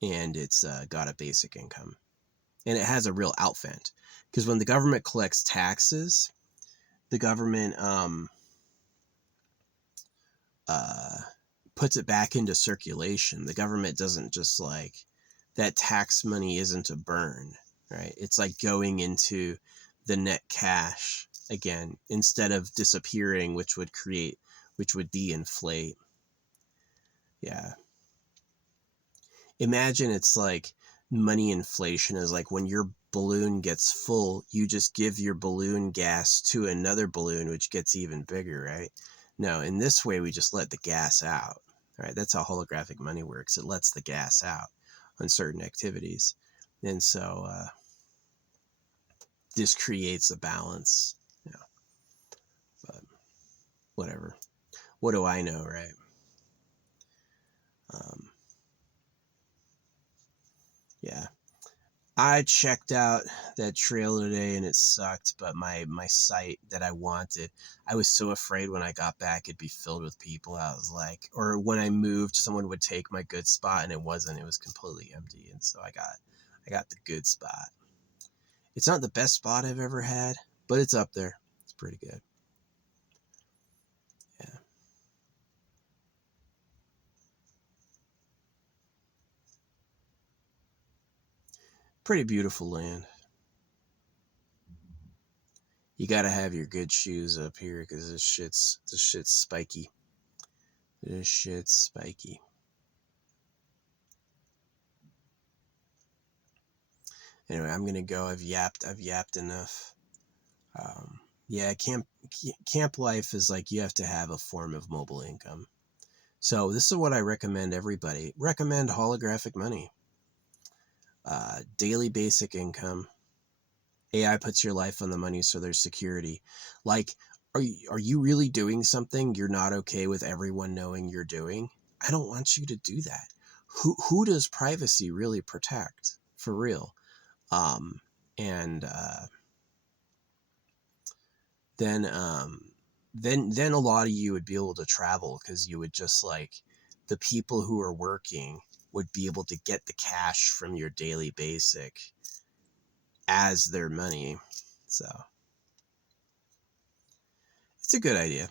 and it's got a basic income, and it has a real outfend, because when the government collects taxes, the government puts it back into circulation. The government doesn't just like, that tax money isn't a burn, right? It's like going into the net cash again, instead of disappearing, which would de-inflate. Yeah. Imagine it's like money inflation is like when your balloon gets full, you just give your balloon gas to another balloon, which gets even bigger, right? No, in this way, we just let the gas out, right? That's how holographic money works. It lets the gas out on certain activities. And so this creates a balance, you know, but whatever. What do I know, right? Yeah. I checked out that trail today and it sucked, but my site that I wanted, I was so afraid when I got back it'd be filled with people. I was like, or when I moved, someone would take my good spot, and it wasn't. It was completely empty, and so I got the good spot. It's not the best spot I've ever had, but it's up there. It's pretty good. Yeah. Pretty beautiful land. You got to have your good shoes up here, because this shit's spiky. This shit's spiky. Anyway, I'm gonna go. I've yapped enough. Yeah, camp life is like, you have to have a form of mobile income. So this is what I recommend everybody. Recommend holographic money. Daily basic income. AI puts your life on the money, so there's security. Like, are you really doing something you're not okay with everyone knowing you're doing? I don't want you to do that. Who does privacy really protect for real? Um, and then then a lot of you would be able to travel, because you would just like, the people who are working would be able to get the cash from your daily basic as their money. So it's a good idea.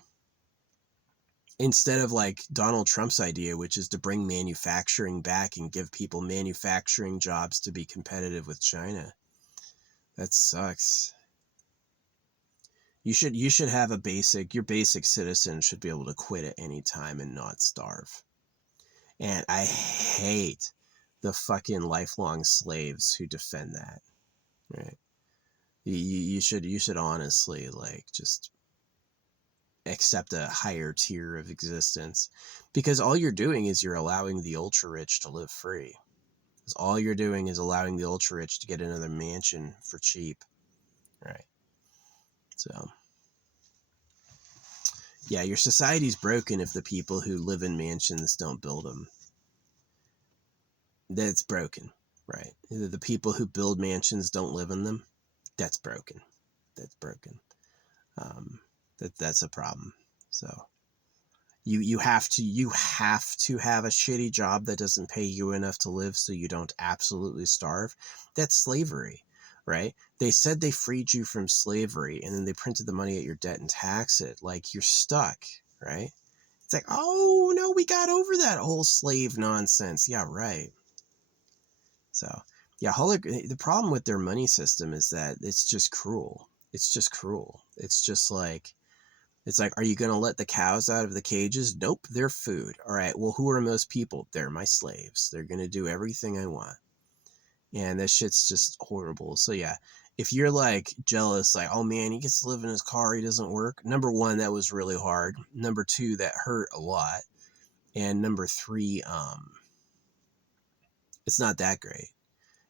Instead of like Donald Trump's idea, which is to bring manufacturing back and give people manufacturing jobs to be competitive with China. That sucks. You should have your basic citizen should be able to quit at any time and not starve. And I hate the fucking lifelong slaves who defend that. Right? You should honestly like just accept a higher tier of existence, because all you're doing is you're allowing the ultra rich to live free. Because all you're doing is allowing the ultra rich to get another mansion for cheap. Right? So yeah, your society's broken if the people who live in mansions don't build them. That's broken, right? The people who build mansions don't live in them. That's broken. That's broken. Um, that's a problem. So you have to have a shitty job that doesn't pay you enough to live, so you don't absolutely starve. That's slavery, right? They said they freed you from slavery, and then they printed the money at your debt and tax it. Like, you're stuck, right? It's like, oh no, we got over that whole slave nonsense. Yeah, right. So yeah, the problem with their money system is that it's just cruel. It's just cruel. It's like, are you going to let the cows out of the cages? Nope, they're food. All right, well, who are most people? They're my slaves. They're going to do everything I want. And that shit's just horrible. So yeah, if you're like jealous, like, oh man, he gets to live in his car, he doesn't work. Number one, that was really hard. Number two, that hurt a lot. And number three, it's not that great.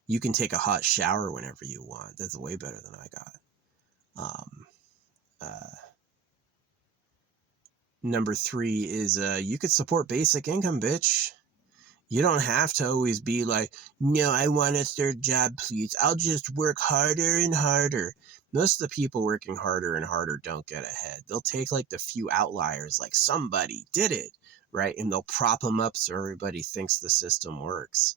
You can take a hot shower whenever you want. That's way better than I got. Um, uh, Number three is you could support basic income, bitch. You don't have to always be like, no, I want a third job, please. I'll just work harder and harder. Most of the people working harder and harder don't get ahead. They'll take like the few outliers, like somebody did it, right? And they'll prop them up so everybody thinks the system works.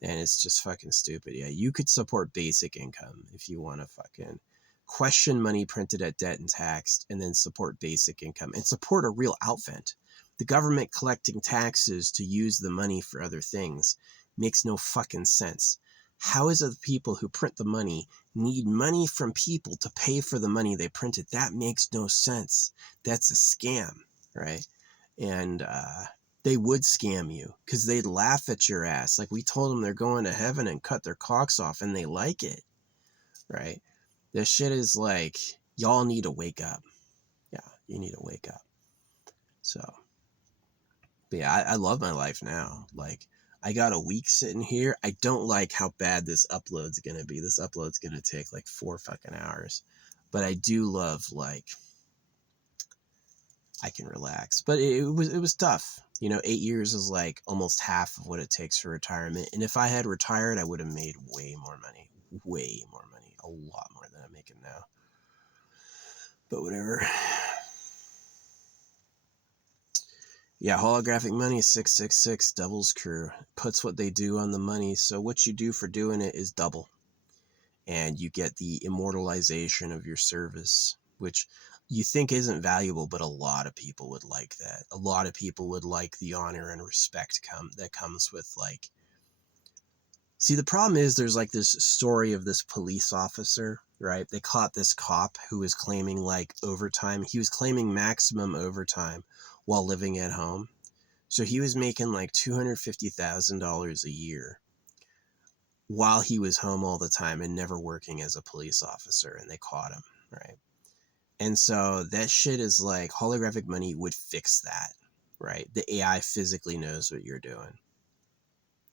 And it's just fucking stupid. Yeah, you could support basic income if you want to fucking question money printed at debt and taxed, and then support basic income and support a real outfit. The government collecting taxes to use the money for other things makes no fucking sense. How is it the people who print the money need money from people to pay for the money they printed? That makes no sense. That's a scam, right? And they would scam you because they'd laugh at your ass. Like, we told them they're going to heaven and cut their cocks off, and they like it, right? This shit is like, y'all need to wake up. Yeah, you need to wake up. So, but yeah, I love my life now. Like, I got a week sitting here. I don't like how bad this upload's gonna be. This upload's gonna take like 4 fucking hours. But I do love, like, I can relax. But it was tough. 8 years is like almost half of what it takes for retirement. And if I had retired, I would have made way more money. Way more money. A lot more than I'm making now. But whatever. Yeah, holographic money, 666, Devil's Crew. Puts what they do on the money, so what you do for doing it is double. And you get the immortalization of your service, which you think isn't valuable, but a lot of people would like that. A lot of people would like the honor and respect that comes with, like... See, the problem is there's like this story of this police officer, right? They caught this cop who was claiming like overtime. He was claiming maximum overtime while living at home. So he was making like $250,000 a year while he was home all the time and never working as a police officer, and they caught him, right? And so that shit is like, holographic money would fix that, right? The AI physically knows what you're doing.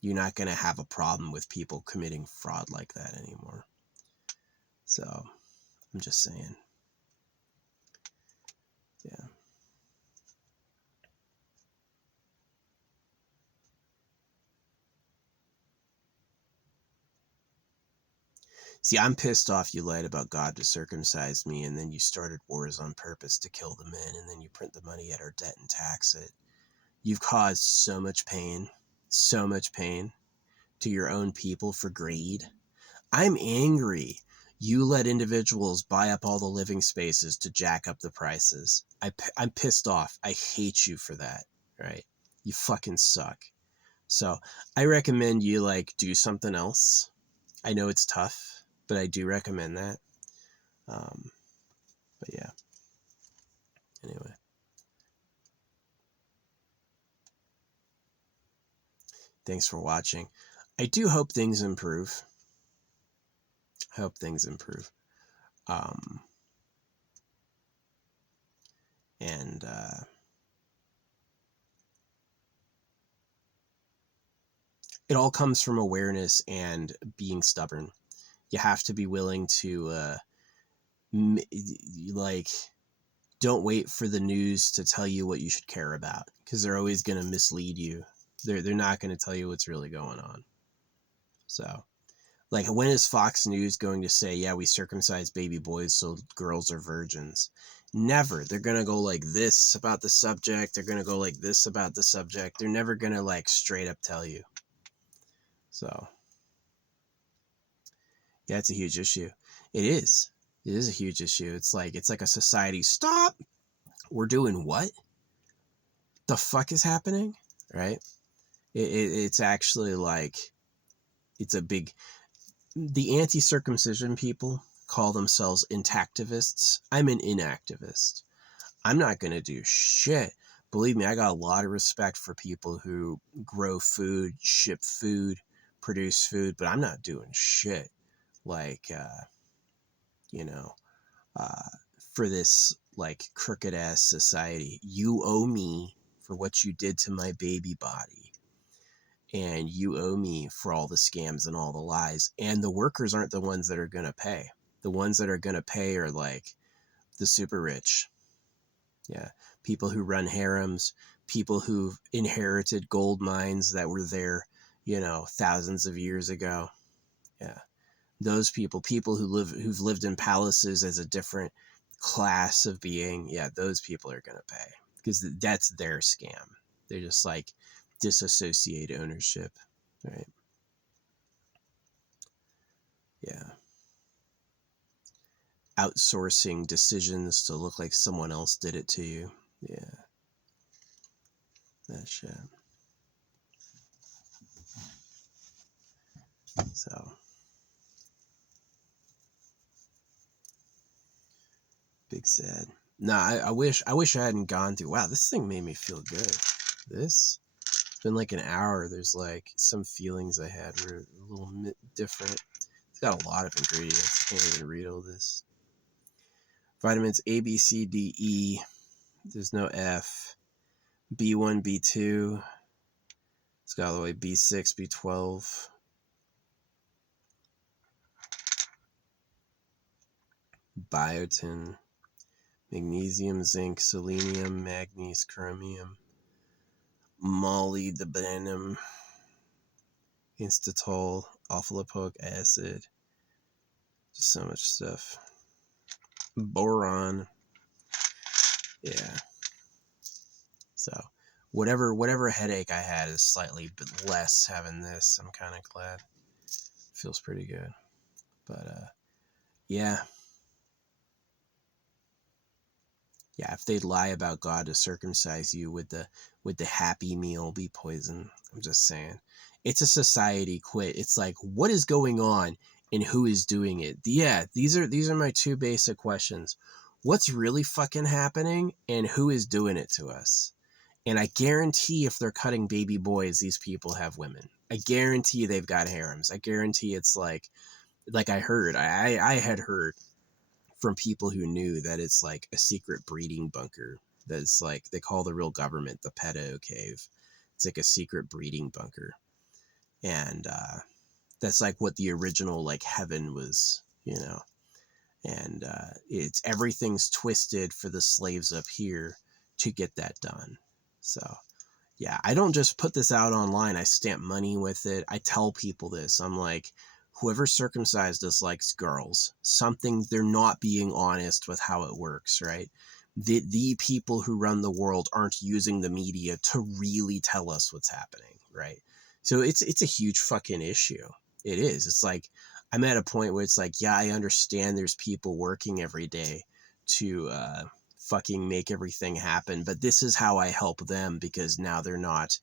You're not going to have a problem with people committing fraud like that anymore. So I'm just saying. Yeah. See, I'm pissed off you lied about God to circumcise me, and then you started wars on purpose to kill the men, and then you print the money at our debt and tax it. You've caused so much pain to your own people for greed. I'm angry. You let individuals buy up all the living spaces to jack up the prices. I'm pissed off. I hate you for that, right? You fucking suck. So I recommend you do something else. I know it's tough, but I do recommend that. But yeah, anyway. Thanks for watching. I do hope things improve. I hope things improve. Um, and it all comes from awareness and being stubborn. You have to be willing to don't wait for the news to tell you what you should care about, because they're always going to mislead you. They're not going to tell you what's really going on. So, when is Fox News going to say, yeah, we circumcise baby boys so girls are virgins? Never. They're going to go like this about the subject. They're going to go like this about the subject. They're never going to straight up tell you. So, yeah, it's a huge issue. It is. It is a huge issue. It's like a society. Stop. We're doing what? The fuck is happening? Right? It's actually it's a big. The anti-circumcision people call themselves intactivists. I'm an inactivist. I'm not going to do shit. Believe me, I got a lot of respect for people who grow food, ship food, produce food, but I'm not doing shit for this crooked ass society. You owe me for what you did to my baby body. And you owe me for all the scams and all the lies. And the workers aren't the ones that are going to pay. The ones that are going to pay are the super rich. Yeah. People who run harems, people who've inherited gold mines that were there, thousands of years ago. Yeah. Those people who've lived in palaces as a different class of being. Yeah. Those people are going to pay because that's their scam. They're just disassociate ownership, right? Yeah. Outsourcing decisions to look like someone else did it to you. Yeah. That shit. So. Big sad. Nah, I wish I hadn't gone through. Wow, this thing made me feel good. It's been an hour. There's some feelings I had were a little different. It's got a lot of ingredients. I can't even read all this. Vitamins A, B, C, D, E. There's no F. B1, B2. It's got all the way B6, B12. Biotin. Magnesium, zinc, selenium, manganese, chromium. Molybdenum. Instatol, alpha-lipoic acid. Just so much stuff. Boron. Yeah. So whatever headache I had is slightly less having this. I'm kind of glad. Feels pretty good. But yeah. Yeah, if they'd lie about God to circumcise you, would the Happy Meal be poison? I'm just saying. It's a society quit. It's what is going on and who is doing it? Yeah, these are my two basic questions. What's really fucking happening and who is doing it to us? And I guarantee if they're cutting baby boys, these people have women. I guarantee they've got harems. I guarantee it's like I heard, I had heard from people who knew that it's a secret breeding bunker. That's they call the real government the pedo cave. It's a secret breeding bunker. And that's what the original heaven was, And it's everything's twisted for the slaves up here to get that done. So yeah, I don't just put this out online. I stamp money with it. I tell people this. I'm like, whoever circumcised us likes girls. Something, they're not being honest with how it works, right? The people who run the world aren't using the media to really tell us what's happening, right? So it's a huge fucking issue. It is. It's like I'm at a point where it's like, yeah, I understand there's people working every day to fucking make everything happen, but this is how I help them, because now they're not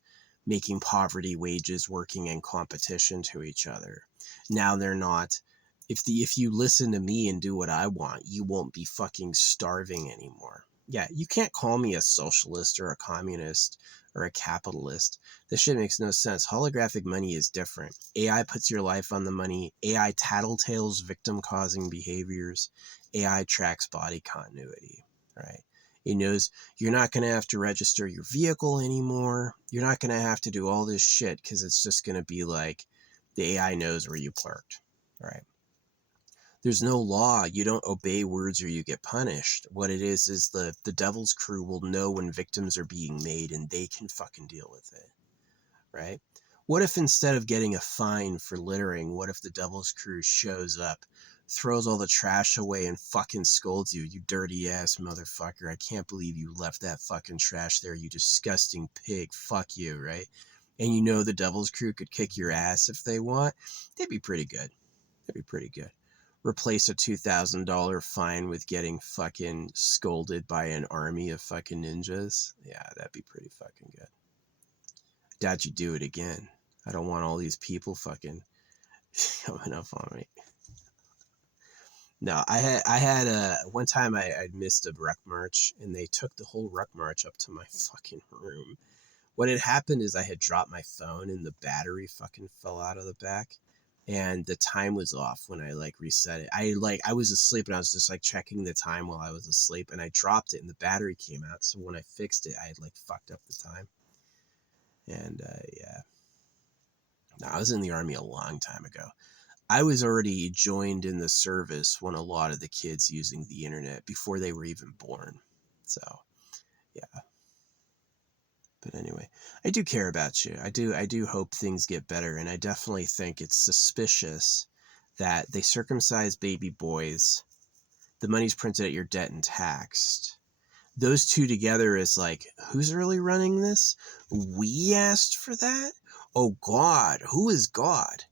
making poverty wages working in competition to each other. Now they're not, if you listen to me and do what I want, you won't be fucking starving anymore. Yeah, you can't call me a socialist or a communist or a capitalist. This shit makes no sense. Holographic money is different. AI puts your life on the money. AI tattletales victim causing behaviors. AI tracks body continuity, right? It knows you're not going to have to register your vehicle anymore. You're not going to have to do all this shit, because it's just going to be like the AI knows where you parked, right? There's no law. You don't obey words or you get punished. What it is the devil's crew will know when victims are being made, and they can fucking deal with it, right? What if instead of getting a fine for littering, what if the devil's crew shows up, throws all the trash away, and fucking scolds you? You dirty ass motherfucker. I can't believe you left that fucking trash there, you disgusting pig. Fuck you, right? And you know the devil's crew could kick your ass if they want. They'd be pretty good. They'd be pretty good. Replace a $2,000 fine with getting fucking scolded by an army of fucking ninjas. Yeah, that'd be pretty fucking good. Doubt you do it again. I don't want all these people fucking coming up on me. No, I had a one time I missed a ruck march, and they took the whole ruck march up to my fucking room. What had happened is I had dropped my phone and the battery fucking fell out of the back, and the time was off when I like reset it. I was asleep, and I was just like checking the time while I was asleep, and I dropped it and the battery came out. So when I fixed it, I had like fucked up the time. And yeah, no, I was in the army a long time ago. I was already joined in the service when a lot of the kids using the internet before they were even born. So yeah. But anyway, I do care about you. I do hope things get better, and I definitely think it's suspicious that they circumcise baby boys. The money's printed at your debt and taxed. Those two together is like, who's really running this? We asked for that? Oh God, who is God?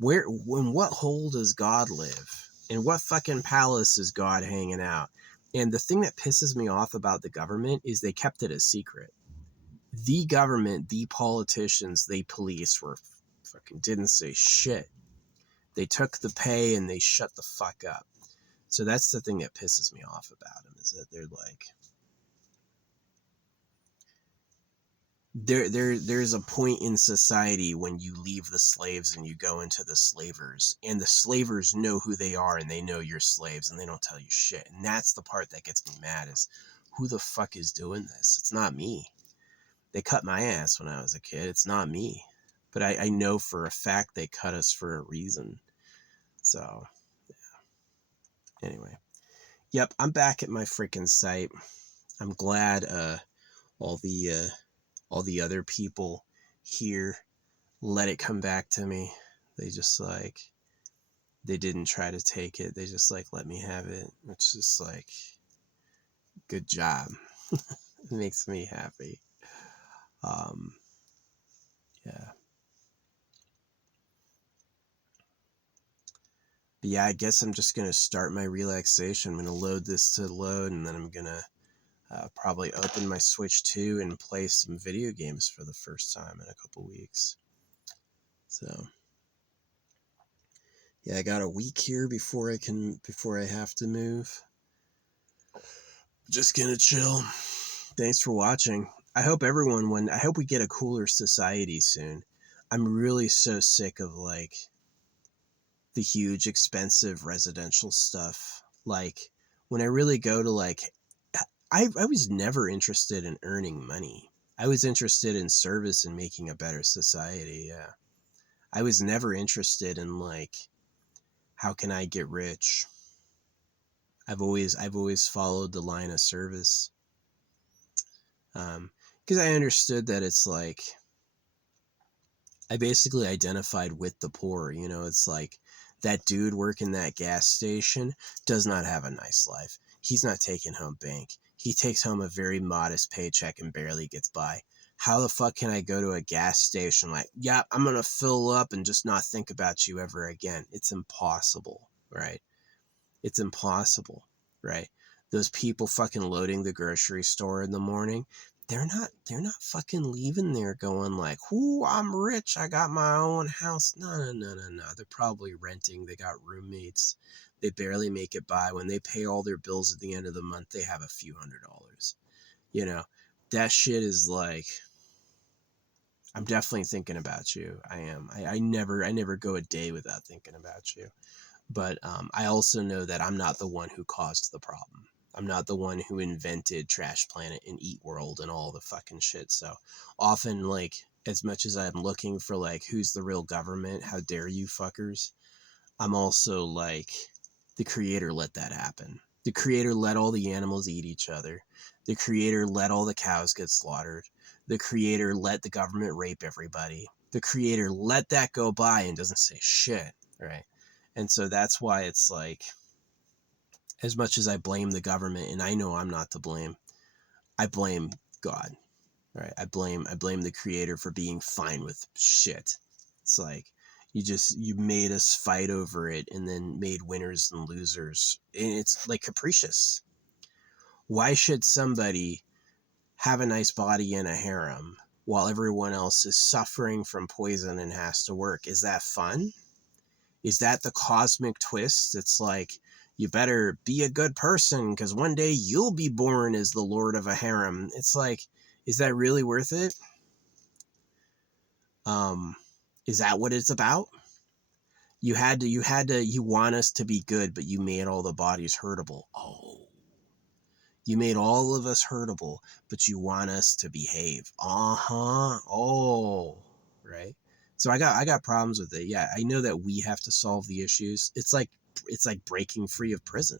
In what hole does God live? In what fucking palace is God hanging out? And the thing that pisses me off about the government is they kept it a secret. The government, the politicians, the police were fucking didn't say shit. They took the pay and they shut the fuck up. So that's the thing that pisses me off about them, is that they're like, there's a point in society when you leave the slaves and you go into the slavers, and the slavers know who they are and they know you're slaves and they don't tell you shit. And that's the part that gets me mad, is who the fuck is doing this? It's not me. They cut my ass when I was a kid. It's not me. But I know for a fact they cut us for a reason. So, yeah. Anyway. Yep, I'm back at my freaking site. I'm glad all the all the other people here let it come back to me. They just like, they didn't try to take it. They just like let me have it. It's just like, good job. It makes me happy. Um yeah. But yeah, I guess I'm just going to start my relaxation. I'm going to load this to load, and then I'm going to probably open my Switch 2 and play some video games for the first time in a couple weeks. So, yeah, I got a week here before I have to move. Just going to chill. Thanks for watching. I hope I hope we get a cooler society soon. I'm really so sick of like the huge expensive residential stuff. Like when I really go to like, I was never interested in earning money. I was interested in service and making a better society. Yeah. I was never interested in like, how can I get rich? I've always followed the line of service. Because I understood that it's like, I basically identified with the poor. You know, it's like that dude working that gas station does not have a nice life. He's not taking home bank. He takes home a very modest paycheck and barely gets by. How the fuck can I go to a gas station like, yeah, I'm going to fill up and just not think about you ever again? It's impossible, right? It's impossible, right? Those people fucking loading the grocery store in the morning, they're not fucking leaving there going like, "Ooh, I'm rich. I got my own house." No, no, no, no, no. They're probably renting. They got roommates. They barely make it by. When they pay all their bills at the end of the month, they have a few $100s. You know, that shit is like, I'm definitely thinking about you. I am. I never go a day without thinking about you. But I also know that I'm not the one who caused the problem. I'm not the one who invented Trash Planet and Eat World and all the fucking shit. So often, like, as much as I'm looking for, like, who's the real government, how dare you fuckers, I'm also like, the creator let that happen. The creator let all the animals eat each other. The creator let all the cows get slaughtered. The creator let the government rape everybody. The creator let that go by and doesn't say shit, right? And so that's why it's like, as much as I blame the government, and I know I'm not to blame, I blame God, right? I blame the creator for being fine with shit. It's like, you made us fight over it and then made winners and losers. And it's like capricious. Why should somebody have a nice body in a harem while everyone else is suffering from poison and has to work? Is that fun? Is that the cosmic twist? It's like, you better be a good person because one day you'll be born as the lord of a harem. It's like, is that really worth it? Um, is that what it's about? You want us to be good, but you made all the bodies hurtable. Oh, you made all of us hurtable, but you want us to behave. Uh-huh. Oh, right. So I got problems with it. Yeah, I know that we have to solve the issues. It's like breaking free of prison,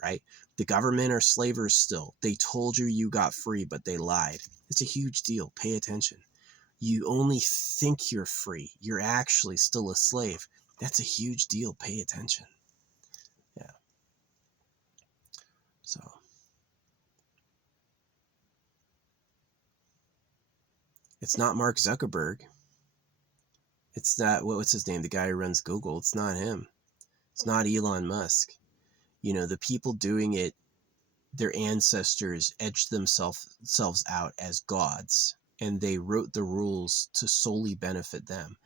right? The government are slavers still. They told you got free, but they lied. It's a huge deal. Pay attention. You only think you're free. You're actually still a slave. That's a huge deal. Pay attention. Yeah. So it's not Mark Zuckerberg. It's not, what's his name? The guy who runs Google. It's not him. It's not Elon Musk. You know, the people doing it, their ancestors edged themselves out as gods, and they wrote the rules to solely benefit them.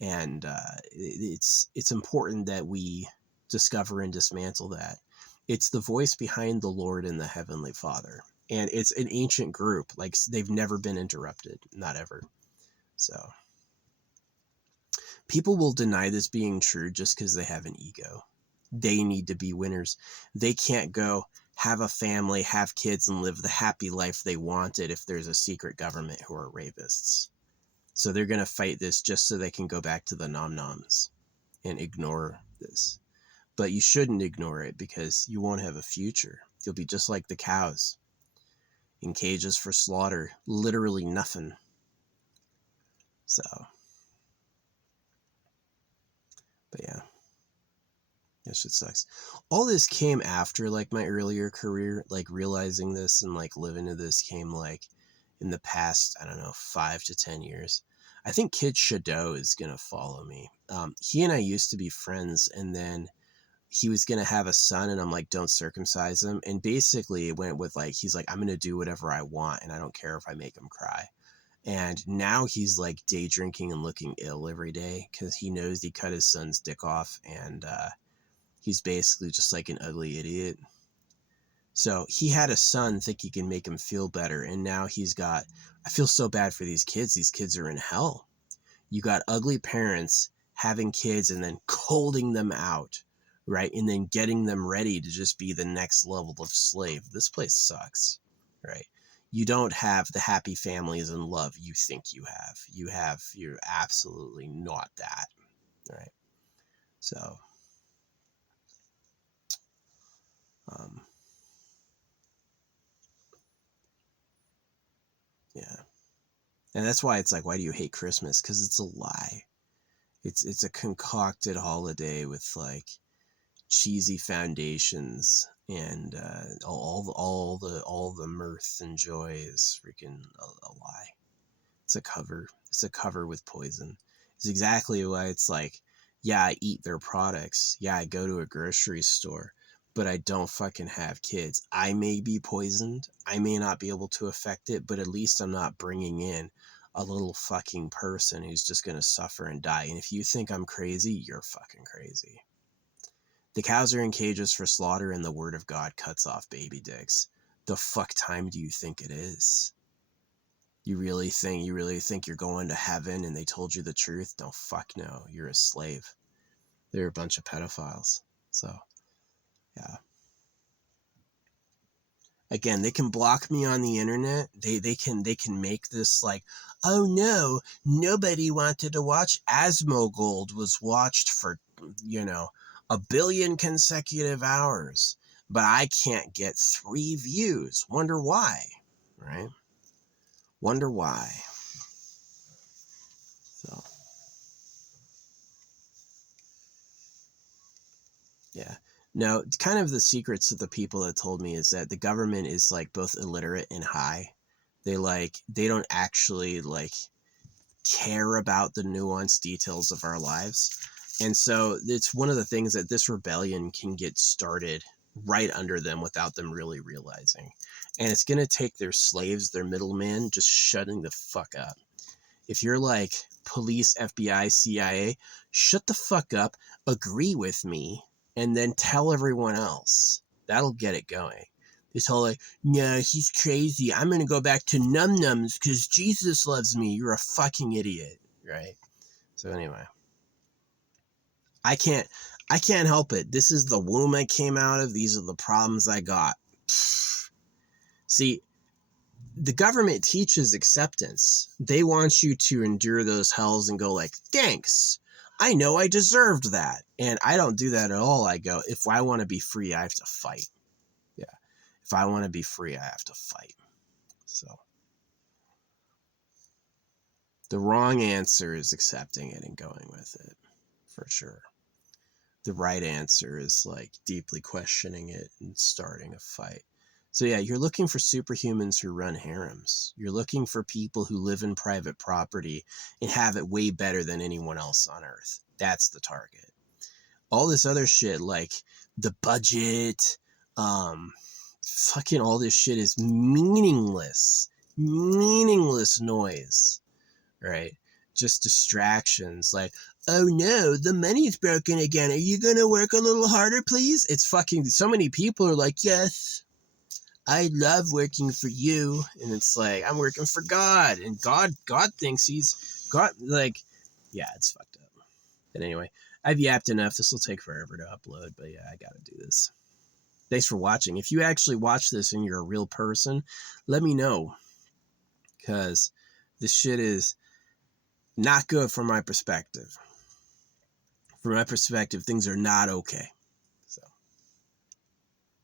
And it's important that we discover and dismantle that. It's the voice behind the Lord and the Heavenly Father, and it's an ancient group. Like, they've never been interrupted, not ever. So people will deny this being true just because they have an ego. They need to be winners. They can't go have a family, have kids, and live the happy life they wanted if there's a secret government who are rapists. So they're going to fight this just so they can go back to the nom-noms and ignore this. But you shouldn't ignore it because you won't have a future. You'll be just like the cows in cages for slaughter. Literally nothing. So, but yeah. That shit sucks. All this came after like my earlier career, like realizing this and like living to this came like in the past, I don't know, 5 to 10 years. I think Kid Shadow is gonna follow me. He and I used to be friends, and then he was gonna have a son, and I'm like, don't circumcise him. And basically, it went with like, he's like, I'm gonna do whatever I want, and I don't care if I make him cry. And now he's like day drinking and looking ill every day because he knows he cut his son's dick off, and he's basically just like an ugly idiot. So he had a son think he can make him feel better, and now he's got, I feel so bad for these kids. These kids are in hell. You got ugly parents having kids and then colding them out, right? And then getting them ready to just be the next level of slave. This place sucks, right? You don't have the happy families and love you think you have. You're absolutely not that, right? So And that's why it's like, why do you hate Christmas? Because it's a lie. It's a concocted holiday with like cheesy foundations, and all the mirth and joy is freaking a lie. It's a cover. It's a cover with poison. It's exactly why it's like, yeah, I eat their products. Yeah, I go to a grocery store, but I don't fucking have kids. I may be poisoned. I may not be able to affect it, but at least I'm not bringing in a little fucking person who's just going to suffer and die. And if you think I'm crazy, you're fucking crazy. The cows are in cages for slaughter, and the word of God cuts off baby dicks. The fuck time do you think it is? You really think you're going to heaven and they told you the truth? No, fuck no. You're a slave. They're a bunch of pedophiles. So, yeah. Again, they can block me on the internet. They can make this like, oh no, nobody wanted to watch Asmongold was watched for, 1 billion consecutive hours, but I can't get 3 views. Wonder why, right? Wonder why. So, yeah. Now, kind of the secrets of the people that told me is that the government is like both illiterate and high. They don't actually like care about the nuanced details of our lives. And so it's one of the things that this rebellion can get started right under them without them really realizing. And it's going to take their slaves, their middlemen, just shutting the fuck up. If you're like police, FBI, CIA, shut the fuck up, agree with me, and then tell everyone else. That'll get it going. This whole like, no, he's crazy. I'm going to go back to num-nums because Jesus loves me. You're a fucking idiot, right? So anyway, I can't help it. This is the womb I came out of. These are the problems I got. See, the government teaches acceptance. They want you to endure those hells and go like, thanks. I know I deserved that. And I don't do that at all. I go, if I want to be free, I have to fight. Yeah. If I want to be free, I have to fight. So the wrong answer is accepting it and going with it, for sure. The right answer is like deeply questioning it and starting a fight. So yeah, you're looking for superhumans who run harems. You're looking for people who live in private property and have it way better than anyone else on Earth. That's the target. All this other shit, like the budget, fucking all this shit is meaningless noise, right? Just distractions. Like, oh no, the money's broken again. Are you gonna work a little harder, please? It's fucking, so many people are like, yes, I love working for you. And it's like, I'm working for God. And God thinks he's God. Like, yeah, it's fucked up. But anyway, I've yapped enough. This will take forever to upload, but yeah, I gotta do this. Thanks for watching. If you actually watch this and you're a real person, let me know. Because this shit is not good from my perspective. From my perspective, things are not okay.